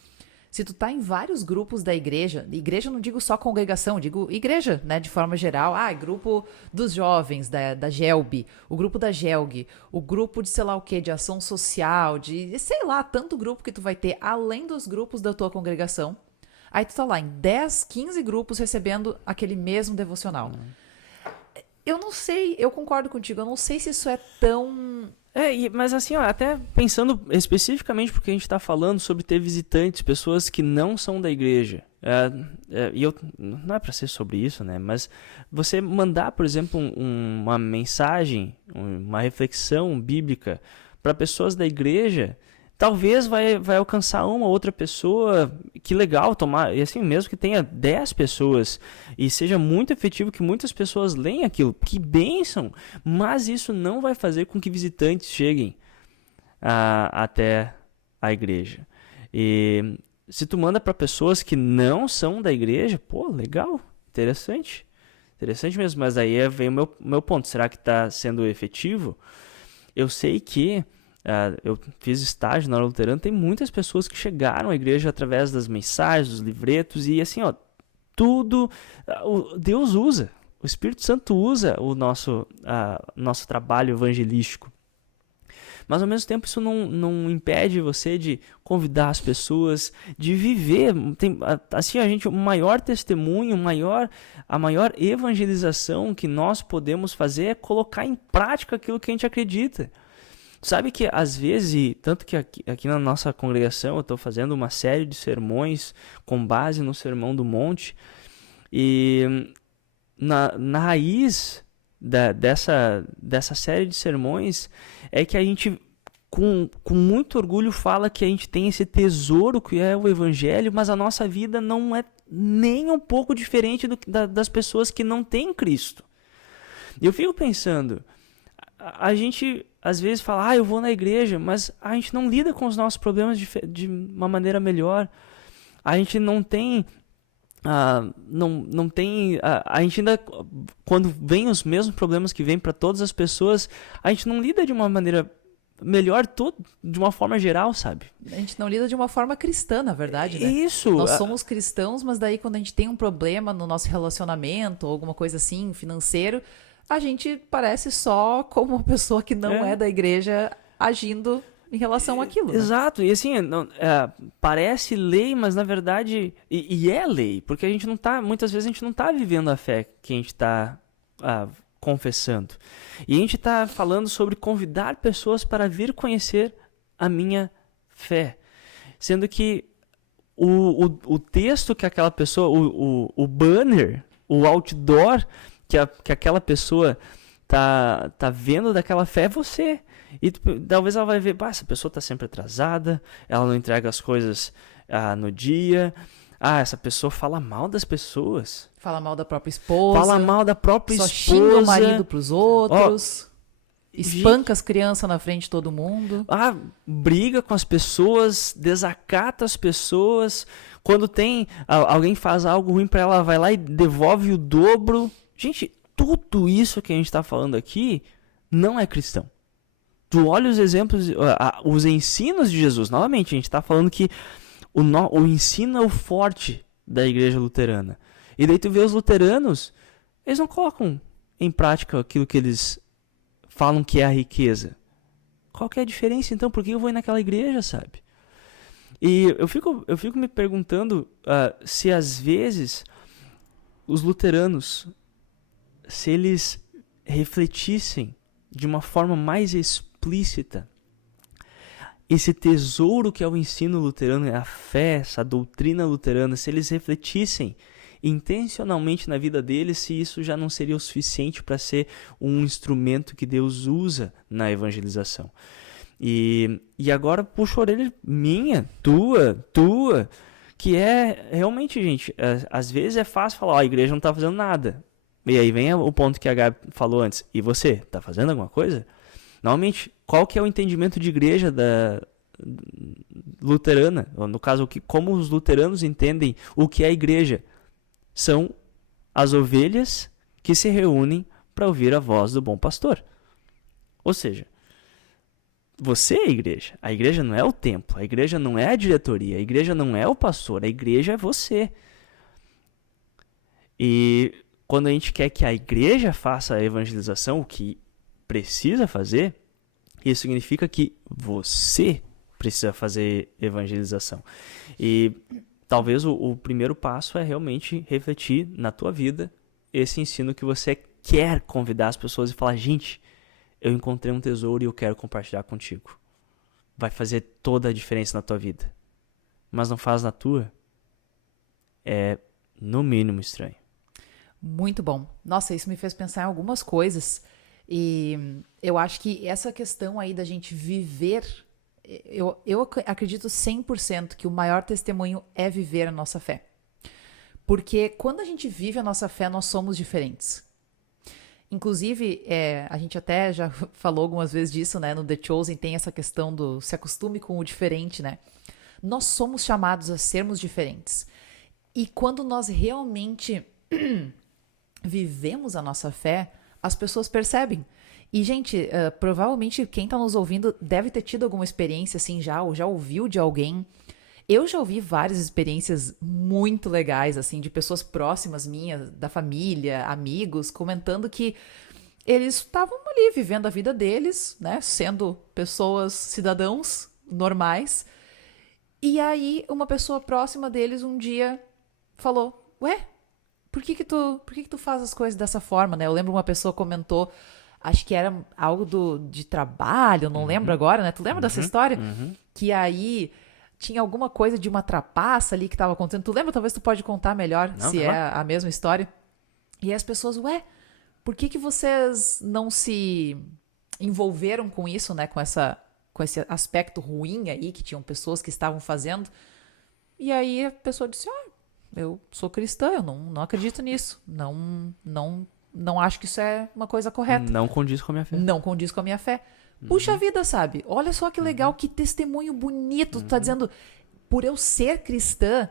Se tu tá em vários grupos da igreja eu não digo só congregação, digo igreja, né, de forma geral. Grupo dos jovens da GELB, o grupo da GELG, o grupo de sei lá o que, de ação social, de sei lá, tanto grupo que tu vai ter além dos grupos da tua congregação. Aí tu tá lá em 10, 15 grupos recebendo aquele mesmo devocional. Eu não sei, eu concordo contigo, eu não sei se isso é tão... Mas assim, até pensando especificamente porque a gente está falando sobre ter visitantes, pessoas que não são da igreja. Não é para ser sobre isso, né? Mas você mandar, por exemplo, uma mensagem, uma reflexão bíblica para pessoas da igreja, talvez vai alcançar uma outra pessoa. Que legal tomar, e assim, mesmo que tenha 10 pessoas e seja muito efetivo que muitas pessoas leem aquilo, que bênção, mas isso não vai fazer com que visitantes cheguem até a igreja. E se tu manda para pessoas que não são da igreja, legal, interessante mesmo, mas aí vem o meu ponto, será que está sendo efetivo? Eu sei que eu fiz estágio na Aula Luterana, tem muitas pessoas que chegaram à igreja através das mensagens, dos livretos, e assim, tudo Deus usa, o Espírito Santo usa o nosso trabalho evangelístico. Mas ao mesmo tempo isso não impede você de convidar as pessoas, de viver. Assim, o maior testemunho, a maior evangelização que nós podemos fazer é colocar em prática aquilo que a gente acredita. Sabe que às vezes, tanto que aqui na nossa congregação eu estou fazendo uma série de sermões com base no Sermão do Monte, e na raiz dessa série de sermões é que a gente com muito orgulho fala que a gente tem esse tesouro que é o Evangelho, mas a nossa vida não é nem um pouco diferente das pessoas que não têm Cristo. E eu fico pensando, a gente às vezes fala, eu vou na igreja, mas a gente não lida com os nossos problemas de uma maneira melhor. A gente não tem, não tem, a gente ainda, quando vem os mesmos problemas que vem para todas as pessoas, a gente não lida de uma maneira melhor, de uma forma geral, sabe? A gente não lida de uma forma cristã, na verdade, né? Isso. Nós somos cristãos, mas daí quando a gente tem um problema no nosso relacionamento, ou alguma coisa assim, financeiro, a gente parece só como uma pessoa que não é da igreja agindo em relação àquilo. Né? Exato, e assim, parece lei, mas na verdade, e é lei, porque muitas vezes a gente não está vivendo a fé que a gente está confessando. E a gente está falando sobre convidar pessoas para vir conhecer a minha fé. Sendo que o texto que aquela pessoa, o banner, o outdoor que aquela pessoa tá vendo daquela fé é você. E talvez ela vai ver, essa pessoa tá sempre atrasada, ela não entrega as coisas no dia. Essa pessoa fala mal das pessoas. Fala mal da própria esposa. Fala mal da própria só esposa. Xinga o marido pros outros. Espanca as crianças na frente de todo mundo. Briga com as pessoas, desacata as pessoas. Quando alguém faz algo ruim pra ela, vai lá e devolve o dobro. Gente, tudo isso que a gente tá falando aqui não é cristão. Tu olha os exemplos, os ensinos de Jesus. Novamente, a gente tá falando que o ensino é o forte da igreja luterana. E daí tu vê os luteranos, eles não colocam em prática aquilo que eles falam que é a riqueza. Qual que é a diferença então? Por que eu vou ir naquela igreja, sabe? E eu fico me perguntando se às vezes os luteranos, se eles refletissem de uma forma mais explícita esse tesouro que é o ensino luterano, a fé, essa doutrina luterana, se eles refletissem intencionalmente na vida deles, se isso já não seria o suficiente para ser um instrumento que Deus usa na evangelização. E agora puxa a orelha minha, tua, que é realmente, gente, às vezes é fácil falar, a igreja não está fazendo nada. E aí vem o ponto que a Gabi falou antes, e você, está fazendo alguma coisa? Normalmente, qual que é o entendimento de igreja da luterana? No caso, como os luteranos entendem o que é a igreja? São as ovelhas que se reúnem para ouvir a voz do bom pastor. Ou seja, você é a igreja. A igreja não é o templo, a igreja não é a diretoria, a igreja não é o pastor, a igreja é você. E quando a gente quer que a igreja faça a evangelização, o que precisa fazer, isso significa que você precisa fazer evangelização. E talvez o primeiro passo é realmente refletir na tua vida esse ensino que você quer convidar as pessoas e falar, gente, eu encontrei um tesouro e eu quero compartilhar contigo. Vai fazer toda a diferença na tua vida. Mas não faz na tua, é no mínimo estranho. Muito bom. Nossa, isso me fez pensar em algumas coisas. E eu acho que essa questão aí da gente viver, eu acredito 100% que o maior testemunho é viver a nossa fé. Porque quando a gente vive a nossa fé, nós somos diferentes. Inclusive, a gente até já falou algumas vezes disso, né? No The Chosen tem essa questão do se acostume com o diferente, né? Nós somos chamados a sermos diferentes. E quando nós realmente vivemos a nossa fé, as pessoas percebem. E, gente, provavelmente quem tá nos ouvindo deve ter tido alguma experiência assim já, ou já ouviu de alguém. Eu já ouvi várias experiências muito legais, assim, de pessoas próximas minhas, da família, amigos, comentando que eles estavam ali vivendo a vida deles, né, sendo pessoas, cidadãos normais. E aí uma pessoa próxima deles um dia falou, por que tu faz as coisas dessa forma, né? Eu lembro uma pessoa comentou, acho que era algo de trabalho, não lembro agora, né? Tu lembra dessa história? Que aí tinha alguma coisa de uma trapaça ali que estava acontecendo. Tu lembra? Talvez tu pode contar melhor, se é a mesma história. E as pessoas, por que vocês não se envolveram com isso, né? Com esse aspecto ruim aí que tinham pessoas que estavam fazendo. E aí a pessoa disse, eu sou cristã, eu não acredito nisso. Não acho que isso é uma coisa correta. Não condiz com a minha fé. Não condiz com a minha fé. Puxa vida, sabe? Olha só que legal, que testemunho bonito. Tu tá dizendo, por eu ser cristã,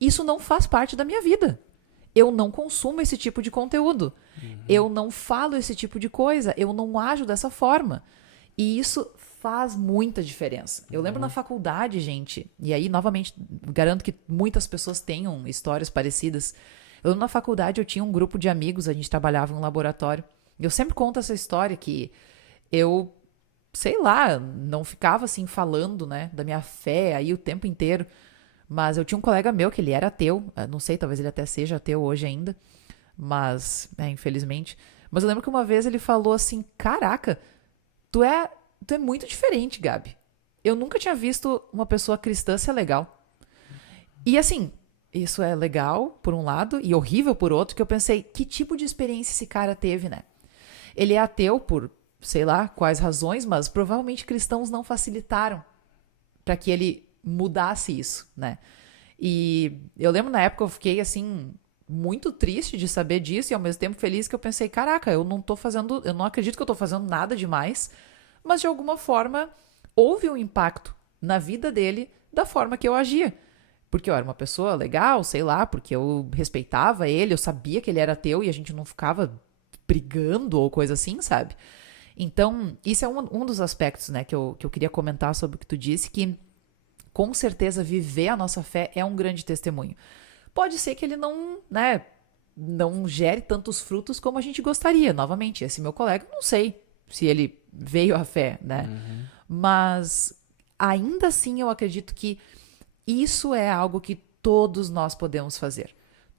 isso não faz parte da minha vida. Eu não consumo esse tipo de conteúdo. Eu não falo esse tipo de coisa. Eu não ajo dessa forma. E isso faz muita diferença. Eu lembro na faculdade, gente, e aí, novamente, garanto que muitas pessoas tenham histórias parecidas. Eu lembro na faculdade, eu tinha um grupo de amigos, a gente trabalhava em um laboratório. Eu sempre conto essa história que eu, sei lá, não ficava assim falando, né, da minha fé aí o tempo inteiro. Mas eu tinha um colega meu que ele era ateu, não sei, talvez ele até seja ateu hoje ainda, mas, infelizmente. Mas eu lembro que uma vez ele falou assim, caraca, tu é muito diferente, Gabi. Eu nunca tinha visto uma pessoa cristã ser legal. E assim, isso é legal por um lado e horrível por outro, que eu pensei, que tipo de experiência esse cara teve, né? Ele é ateu por sei lá quais razões, mas provavelmente cristãos não facilitaram para que ele mudasse isso, né? E eu lembro na época eu fiquei assim muito triste de saber disso e ao mesmo tempo feliz que eu pensei, caraca, eu não acredito que eu tô fazendo nada demais, mas de alguma forma houve um impacto na vida dele da forma que eu agia. Porque eu era uma pessoa legal, sei lá, porque eu respeitava ele, eu sabia que ele era ateu e a gente não ficava brigando ou coisa assim, sabe? Então, isso é um dos aspectos, né, que eu queria comentar sobre o que tu disse, que com certeza viver a nossa fé é um grande testemunho. Pode ser que ele não, né, não gere tantos frutos como a gente gostaria. Novamente, esse meu colega, não sei se ele veio à fé, né? Mas ainda assim eu acredito que isso é algo que todos nós podemos fazer.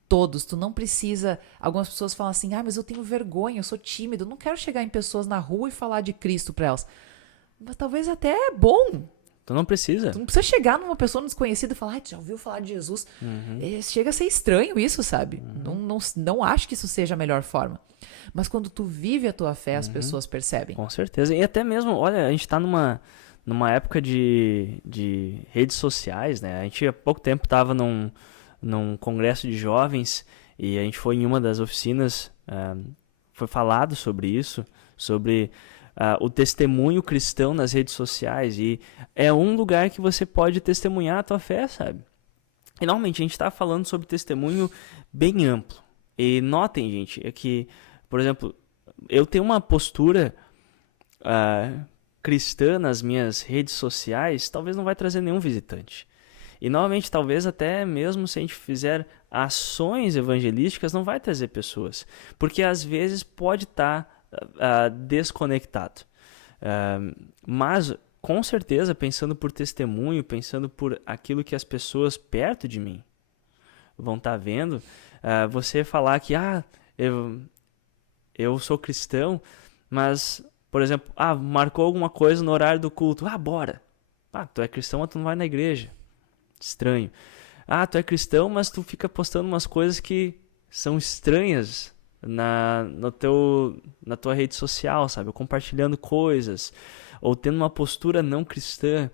Todos, tu não precisa. Algumas pessoas falam assim: mas eu tenho vergonha, eu sou tímido, eu não quero chegar em pessoas na rua e falar de Cristo para elas. Mas talvez até é bom. Tu não precisa. Tu não precisa chegar numa pessoa desconhecida e falar: tu já ouviu falar de Jesus? Chega a ser estranho isso, sabe? Não acho que isso seja a melhor forma. Mas quando tu vive a tua fé, as pessoas percebem. Com certeza. E até mesmo, olha, a gente tá numa época de redes sociais, né? A gente há pouco tempo tava num congresso de jovens e a gente foi em uma das oficinas, foi falado sobre isso, sobre o testemunho cristão nas redes sociais, e é um lugar que você pode testemunhar a tua fé, sabe? E normalmente a gente está falando sobre testemunho bem amplo. E notem, gente, é que, por exemplo, eu tenho uma postura cristã nas minhas redes sociais, talvez não vai trazer nenhum visitante. E novamente, talvez até mesmo se a gente fizer ações evangelísticas, não vai trazer pessoas. Porque às vezes pode estar desconectado. Mas, com certeza, pensando por testemunho, pensando por aquilo que as pessoas perto de mim vão estar vendo, você falar que eu sou cristão, mas, por exemplo, marcou alguma coisa no horário do culto, bora. Tu é cristão, mas tu não vai na igreja. Estranho. Tu é cristão, mas tu fica postando umas coisas que são estranhas na tua rede social, sabe? Ou compartilhando coisas, ou tendo uma postura não cristã.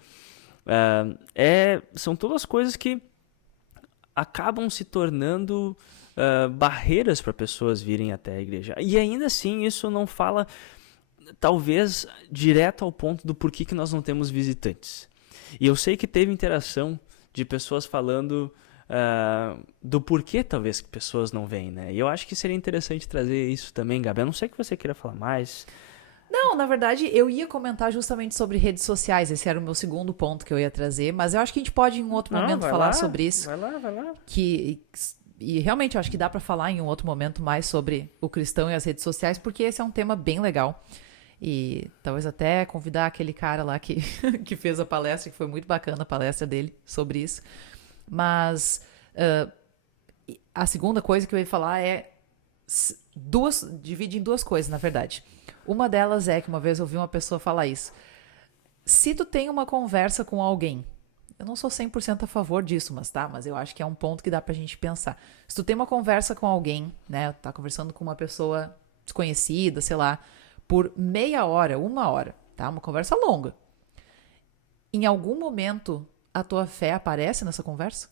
São todas coisas que acabam se tornando barreiras para pessoas virem até a igreja. E ainda assim, isso não fala, talvez, direto ao ponto do porquê que nós não temos visitantes. E eu sei que teve interação de pessoas falando do porquê talvez que pessoas não vêm, né? E eu acho que seria interessante trazer isso também, Gabi. Eu não sei que você queira falar mais. Não, na verdade, eu ia comentar justamente sobre redes sociais. Esse era o meu segundo ponto que eu ia trazer. Mas eu acho que a gente pode, em um outro momento, falar sobre isso. Vai lá. E realmente, eu acho que dá pra falar em um outro momento mais sobre o cristão e as redes sociais, porque esse é um tema bem legal. E talvez até convidar aquele cara lá que fez a palestra, que foi muito bacana a palestra dele sobre isso. Mas a segunda coisa que eu ia falar divide em duas coisas, na verdade. Uma delas é que uma vez eu ouvi uma pessoa falar isso. Se tu tem uma conversa com alguém, eu não sou 100% a favor disso, mas eu acho que é um ponto que dá pra gente pensar. Se tu tem uma conversa com alguém, né, tá conversando com uma pessoa desconhecida, sei lá, por meia hora, 1 hora, tá? Uma conversa longa. Em algum momento, a tua fé aparece nessa conversa?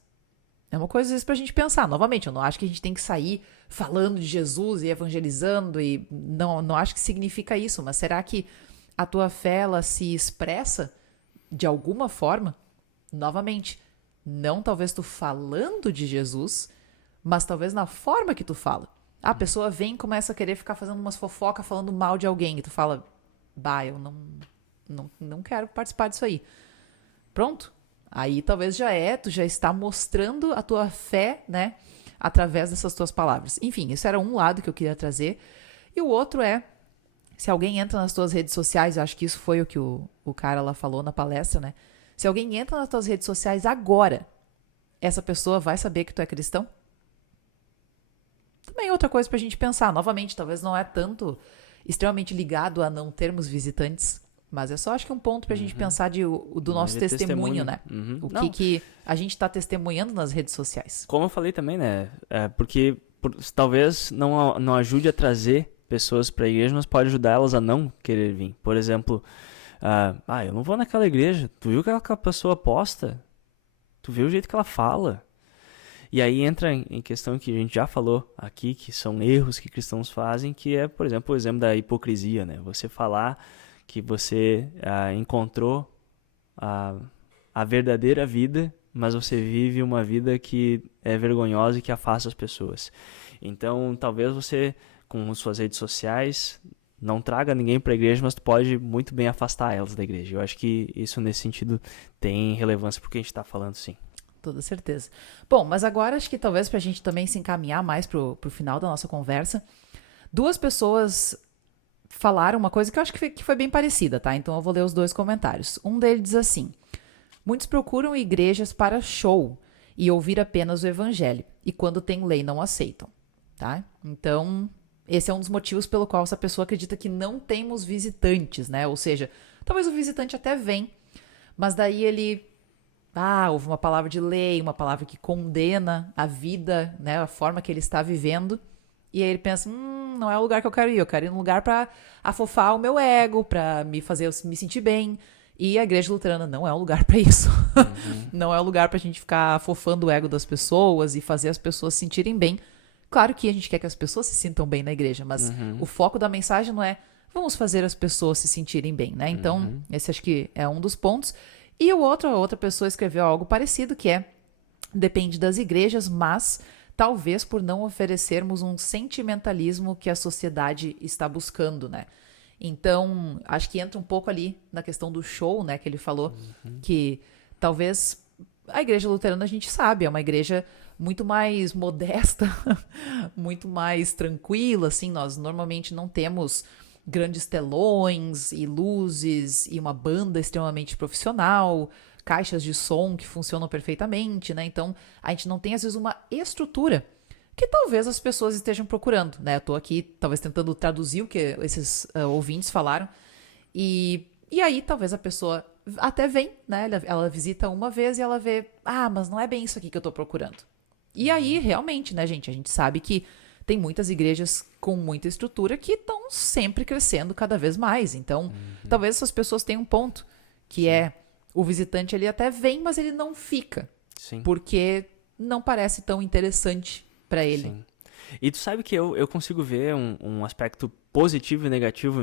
É uma coisa às vezes pra gente pensar. Novamente, eu não acho que a gente tem que sair falando de Jesus e evangelizando, e não acho que significa isso, mas será que a tua fé, ela se expressa de alguma forma? Novamente, não talvez tu falando de Jesus, mas talvez na forma que tu fala. A pessoa vem e começa a querer ficar fazendo umas fofocas, falando mal de alguém. E tu fala, eu não quero participar disso aí. Pronto. Aí talvez tu já está mostrando a tua fé, né? Através dessas tuas palavras. Enfim, isso era um lado que eu queria trazer. E o outro é, se alguém entra nas tuas redes sociais, eu acho que isso foi o que o cara lá falou na palestra, né? Se alguém entra nas tuas redes sociais agora, essa pessoa vai saber que tu é cristão? Também outra coisa pra gente pensar. Novamente, talvez não é tanto extremamente ligado a não termos visitantes, Mas é só acho que um ponto pra gente pensar do nosso testemunho, né? O que a gente tá testemunhando nas redes sociais. Como eu falei também, né? Porque talvez não ajude a trazer pessoas para a igreja, mas pode ajudar elas a não querer vir. Por exemplo, eu não vou naquela igreja. Tu viu que aquela pessoa posta? Tu viu o jeito que ela fala? E aí entra em questão que a gente já falou aqui, que são erros que cristãos fazem, que é, por exemplo, o exemplo da hipocrisia, né? Você falar que você encontrou a verdadeira vida, mas você vive uma vida que é vergonhosa e que afasta as pessoas. Então, talvez você, com suas redes sociais, não traga ninguém para a igreja, mas tu pode muito bem afastar elas da igreja. Eu acho que isso, nesse sentido, tem relevância porque a gente está falando, sim. Toda certeza. Bom, mas agora acho que talvez pra gente também se encaminhar mais pro final da nossa conversa, 2 pessoas falaram uma coisa que eu acho que foi bem parecida, tá? Então eu vou ler os 2 comentários. Um deles diz assim: muitos procuram igrejas para show e ouvir apenas o evangelho, e quando tem lei não aceitam, tá? Então, esse é um dos motivos pelo qual essa pessoa acredita que não temos visitantes, né? Ou seja, talvez o visitante até vem, mas daí ele... houve uma palavra de lei, uma palavra que condena a vida, né, a forma que ele está vivendo. E aí ele pensa, não é o lugar que eu quero ir num lugar para afofar o meu ego, para me fazer me sentir bem. E a igreja luterana não é um lugar para isso. Não é um lugar pra gente ficar afofando o ego das pessoas e fazer as pessoas se sentirem bem. Claro que a gente quer que as pessoas se sintam bem na igreja, mas o foco da mensagem não é vamos fazer as pessoas se sentirem bem, né? Então, esse acho que é um dos pontos. E a outra pessoa escreveu algo parecido, que é, depende das igrejas, mas talvez por não oferecermos um sentimentalismo que a sociedade está buscando, né? Então, acho que entra um pouco ali na questão do show, né? Que ele falou, que talvez a igreja luterana, a gente sabe, é uma igreja muito mais modesta, muito mais tranquila, assim, nós normalmente não temos grandes telões e luzes e uma banda extremamente profissional, caixas de som que funcionam perfeitamente, né? Então, a gente não tem, às vezes, uma estrutura que talvez as pessoas estejam procurando, né? Eu tô aqui, talvez, tentando traduzir o que esses ouvintes falaram. E aí, talvez a pessoa até vem, né? Ela visita uma vez e ela vê, mas não é bem isso aqui que eu tô procurando. E aí, realmente, né, gente? A gente sabe que tem muitas igrejas com muita estrutura que estão sempre crescendo cada vez mais. Então, talvez essas pessoas tenham um ponto, que é o visitante, ele até vem, mas ele não fica. Sim. Porque não parece tão interessante para ele. Sim. E tu sabe que eu consigo ver um aspecto positivo e negativo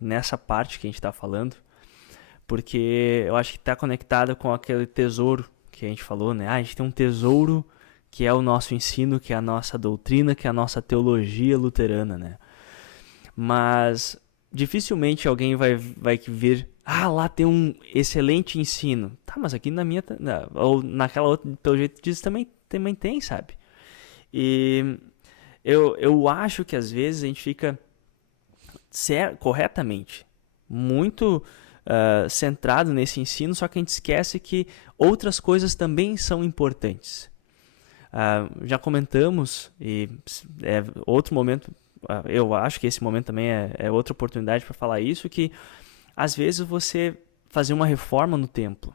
nessa parte que a gente está falando, porque eu acho que está conectado com aquele tesouro que a gente falou, né? A gente tem um tesouro que é o nosso ensino, que é a nossa doutrina, que é a nossa teologia luterana, né? Mas dificilmente alguém vai vir, lá tem um excelente ensino. Tá, mas aqui na minha, ou naquela outra, pelo jeito disso, também tem, sabe? E eu acho que às vezes a gente fica corretamente muito centrado nesse ensino, só que a gente esquece que outras coisas também são importantes. Já comentamos, e é outro momento, eu acho que esse momento também é outra oportunidade para falar isso, que às vezes você fazer uma reforma no templo,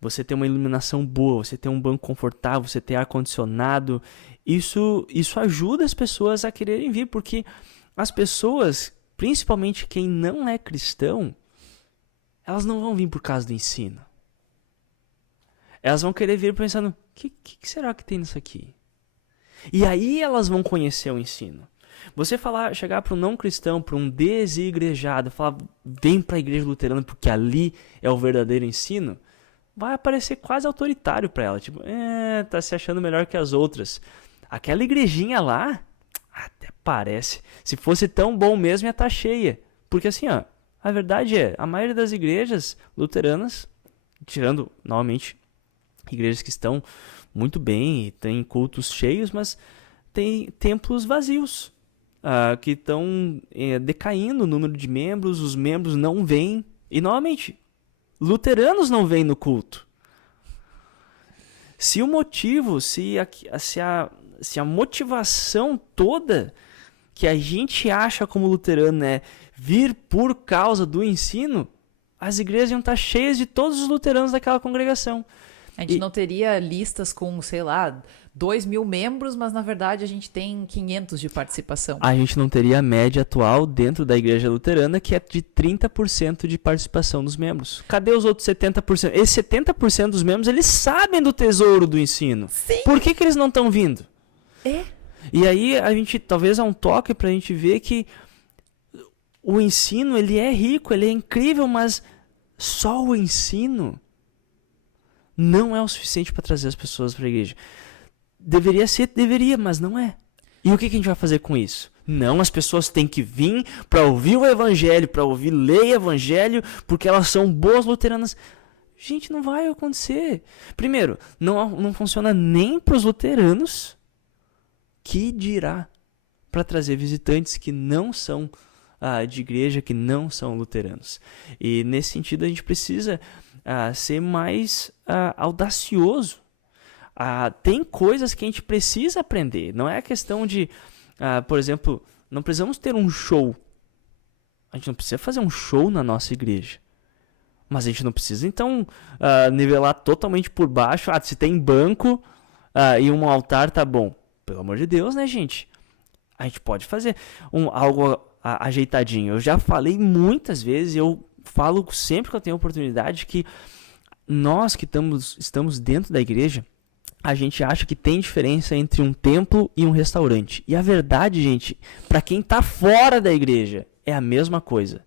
você ter uma iluminação boa, você ter um banco confortável, você ter ar-condicionado, isso ajuda as pessoas a quererem vir, porque as pessoas, principalmente quem não é cristão, elas não vão vir por causa do ensino. Elas vão querer vir pensando, o que será que tem nisso aqui? E aí elas vão conhecer o ensino. Você chegar para um não cristão, para um desigrejado, falar, vem para a igreja luterana porque ali é o verdadeiro ensino, vai parecer quase autoritário para ela. Tipo, tá se achando melhor que as outras. Aquela igrejinha lá, até parece. Se fosse tão bom mesmo, ia estar cheia. Porque assim, a verdade é, a maioria das igrejas luteranas, tirando, novamente, igrejas que estão muito bem e têm cultos cheios, mas tem templos vazios, que estão decaindo o número de membros, os membros não vêm, e novamente, luteranos não vêm no culto. Se o motivo, se a motivação toda que a gente acha como luterano é vir por causa do ensino, as igrejas iam estar cheias de todos os luteranos daquela congregação. A gente não teria listas com, sei lá, 2.000 membros, mas na verdade a gente tem 500 de participação. A gente não teria a média atual dentro da igreja luterana, que é de 30% de participação dos membros. Cadê os outros 70%? Esses 70% dos membros, eles sabem do tesouro do ensino. Sim. Por que eles não estão vindo? É. E aí a gente, talvez, há um toque pra gente ver que o ensino, ele é rico, ele é incrível, mas só o ensino não é o suficiente para trazer as pessoas para a igreja. Deveria, mas não é. E o que a gente vai fazer com isso? Não, as pessoas têm que vir para ouvir o evangelho, para ouvir ler o evangelho, porque elas são boas luteranas. Gente, não vai acontecer. Primeiro, não funciona nem para os luteranos, que dirá para trazer visitantes que não são de igreja, que não são luteranos. E nesse sentido a gente precisa ser mais audacioso. Tem coisas que a gente precisa aprender. Não é a questão de, por exemplo, não precisamos ter um show. A gente não precisa fazer um show na nossa igreja. Mas a gente não precisa, então, nivelar totalmente por baixo. Se tem banco e um altar, tá bom. Pelo amor de Deus, né, gente? A gente pode fazer algo ajeitadinho. Eu já falei muitas vezes, eu falo sempre que eu tenho oportunidade, que nós que estamos dentro da igreja, a gente acha que tem diferença entre um templo e um restaurante. E a verdade, gente, para quem está fora da igreja, é a mesma coisa.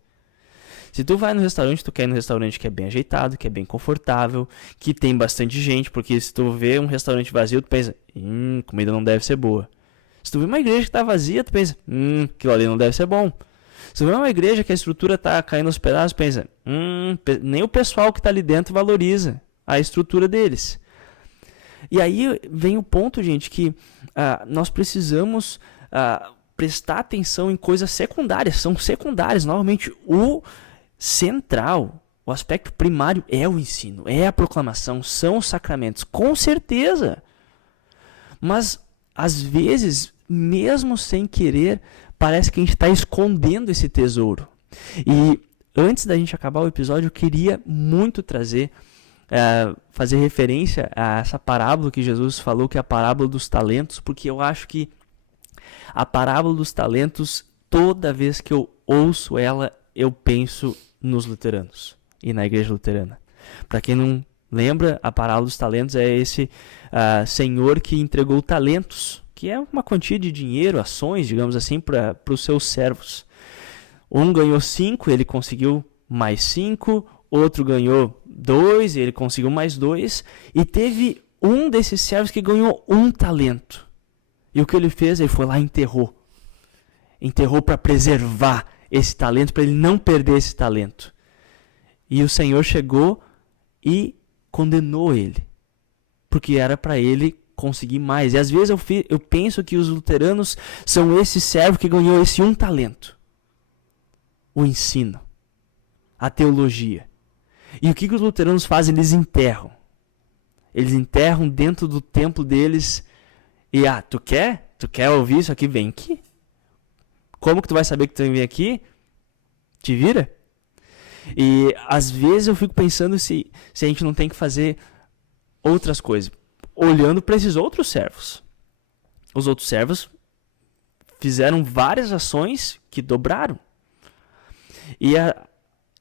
Se tu vai no restaurante, tu quer ir no restaurante que é bem ajeitado, que é bem confortável, que tem bastante gente, porque se tu vê um restaurante vazio, tu pensa, comida não deve ser boa. Se tu vê uma igreja que está vazia, tu pensa, aquilo ali não deve ser bom. Se tu vê uma igreja que a estrutura está caindo aos pedaços, pensa, nem o pessoal que está ali dentro valoriza a estrutura deles. E aí vem o ponto, gente, que nós precisamos prestar atenção em coisas secundárias. São secundárias. Novamente, o central, o aspecto primário é o ensino, é a proclamação, são os sacramentos, com certeza. Mas, às vezes, mesmo sem querer, parece que a gente está escondendo esse tesouro. E antes da gente acabar o episódio, eu queria muito fazer referência a essa parábola que Jesus falou, que é a parábola dos talentos, porque eu acho que a parábola dos talentos, toda vez que eu ouço ela, eu penso nos luteranos e na igreja luterana. Para quem não lembra, a parábola dos talentos é esse senhor que entregou talentos, que é uma quantia de dinheiro, ações, digamos assim, para os seus servos. Um ganhou 5, ele conseguiu mais 5, outro ganhou 2, ele conseguiu mais 2, e teve um desses servos que ganhou 1 talento. E o que ele fez? Ele foi lá e enterrou. Enterrou para preservar esse talento, para ele não perder esse talento. E o Senhor chegou e condenou ele, porque era para ele conseguir mais. E às vezes eu penso que os luteranos são esse servo que ganhou esse 1 talento. O ensino, a teologia. E o que os luteranos fazem? Eles enterram. Eles enterram dentro do templo deles. E tu quer ouvir isso aqui? Vem aqui. Como que tu vai saber que tu tem que vir aqui? Te vira. E às vezes eu fico pensando se a gente não tem que fazer outras coisas, olhando para esses outros servos. Os outros servos fizeram várias ações que dobraram. E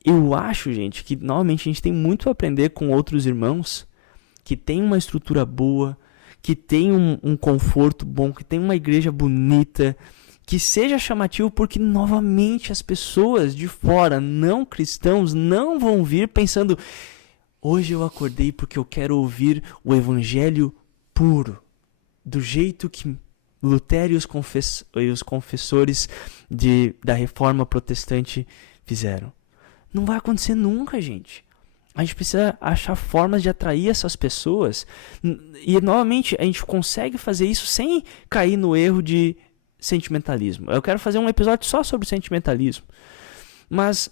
eu acho, gente, que novamente a gente tem muito a aprender com outros irmãos que tem uma estrutura boa, que tem um conforto bom, que tem uma igreja bonita, que seja chamativo, porque novamente as pessoas de fora, não cristãos, não vão vir pensando, hoje eu acordei porque eu quero ouvir o evangelho puro, do jeito que Lutero e os confessores da reforma protestante fizeram. Não vai acontecer nunca, gente. A gente precisa achar formas de atrair essas pessoas. E, novamente, a gente consegue fazer isso sem cair no erro de sentimentalismo. Eu quero fazer um episódio só sobre sentimentalismo. Mas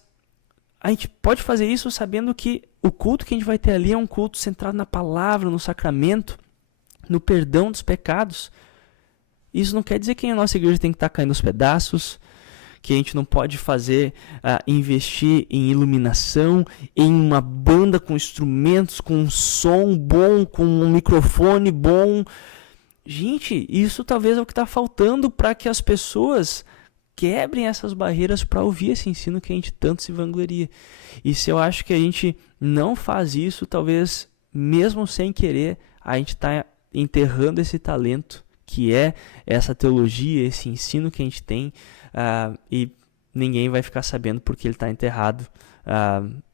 a gente pode fazer isso sabendo que o culto que a gente vai ter ali é um culto centrado na palavra, no sacramento, no perdão dos pecados. Isso não quer dizer que a nossa igreja tem que estar caindo aos pedaços, que a gente não pode fazer, investir em iluminação, em uma banda com instrumentos, com um som bom, com um microfone bom. Gente, isso talvez é o que está faltando para que as pessoas quebrem essas barreiras para ouvir esse ensino que a gente tanto se vangloria. E se eu acho que a gente não faz isso, talvez, mesmo sem querer, a gente está enterrando esse talento que é essa teologia, esse ensino que a gente tem, e ninguém vai ficar sabendo porque ele está enterrado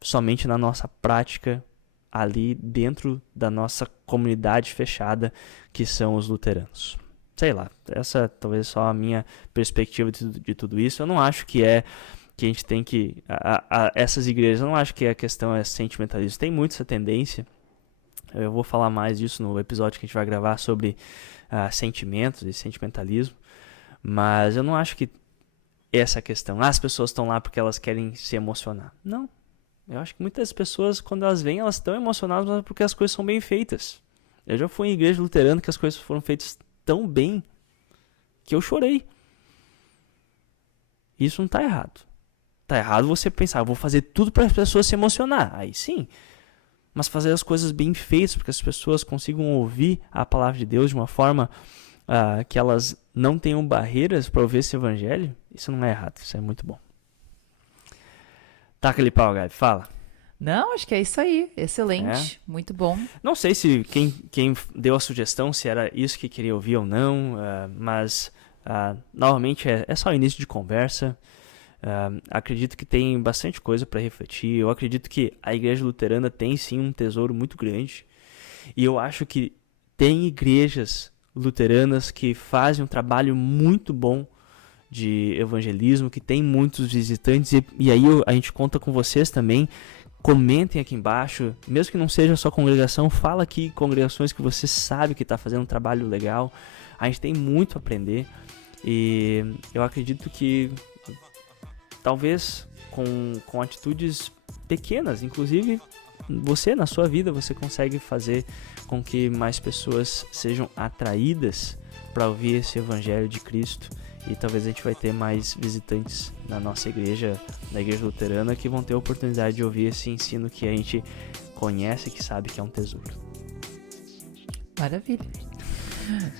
somente na nossa prática, ali dentro da nossa comunidade fechada, que são os luteranos. Sei lá, essa talvez só a minha perspectiva de tudo isso. Eu não acho que a gente tem que... essas igrejas, eu não acho que a questão é sentimentalismo. Tem muito essa tendência. Eu vou falar mais disso no episódio que a gente vai gravar sobre sentimentos e sentimentalismo. Mas eu não acho que essa questão... as pessoas estão lá porque elas querem se emocionar. Não. Eu acho que muitas pessoas, quando elas vêm, elas estão emocionadas, mas porque as coisas são bem feitas. Eu já fui em igreja luterana que as coisas foram feitas tão bem que eu chorei. Isso não está errado. Está errado você pensar, vou fazer tudo para as pessoas se emocionar. Aí sim. Mas fazer as coisas bem feitas, para que as pessoas consigam ouvir a palavra de Deus de uma forma que elas não tenham barreiras para ouvir esse evangelho, isso não é errado, isso é muito bom. Taca ali pau, Gabi, fala. Não, acho que é isso aí. Excelente, muito bom. Não sei se quem deu a sugestão, se era isso que queria ouvir ou não, mas novamente é só início de conversa. Acredito que tem bastante coisa para refletir. Eu acredito que a igreja luterana tem sim um tesouro muito grande. E eu acho que tem igrejas luteranas que fazem um trabalho muito bom de evangelismo, que tem muitos visitantes. E aí a gente conta com vocês também. Comentem aqui embaixo, mesmo que não seja a sua congregação, fala aqui congregações que você sabe que está fazendo um trabalho legal. A gente tem muito a aprender e eu acredito que talvez com atitudes pequenas, inclusive você na sua vida, você consegue fazer com que mais pessoas sejam atraídas para ouvir esse evangelho de Cristo. E talvez a gente vai ter mais visitantes na nossa igreja, na igreja luterana, que vão ter a oportunidade de ouvir esse ensino que a gente conhece, que sabe que é um tesouro. Maravilha.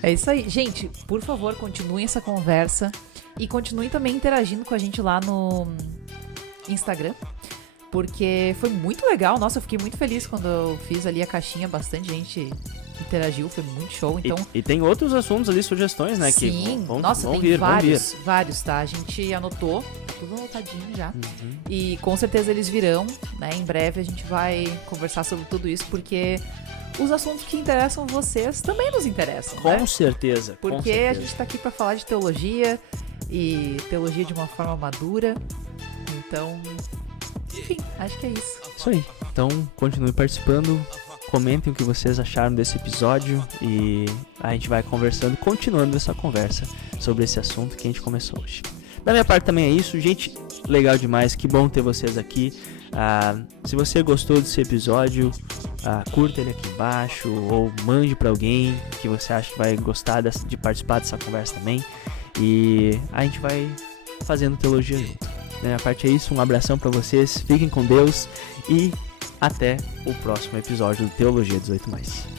É isso aí. Gente, por favor, continuem essa conversa e continuem também interagindo com a gente lá no Instagram, porque foi muito legal. Nossa, eu fiquei muito feliz quando eu fiz ali a caixinha, bastante gente interagiu, foi muito show. Então... E tem outros assuntos ali, sugestões, né? Sim, que vão tem vir, vários, tá? A gente anotou, tá tudo anotadinho já. E com certeza eles virão, né? Em breve a gente vai conversar sobre tudo isso, porque os assuntos que interessam vocês também nos interessam, com né? certeza. Porque com certeza. A gente tá aqui pra falar de teologia, e teologia de uma forma madura. Então, enfim, acho que é isso. Isso aí. Então, continue participando. Comentem o que vocês acharam desse episódio e a gente vai conversando, continuando essa conversa sobre esse assunto que a gente começou hoje. Da minha parte também é isso, gente, legal demais, que bom ter vocês aqui. Se você gostou desse episódio, curta ele aqui embaixo ou mande para alguém que você acha que vai gostar de participar dessa conversa também. E a gente vai fazendo teologia junto. Da minha parte é isso, um abração para vocês, fiquem com Deus e até o próximo episódio do Teologia 18+.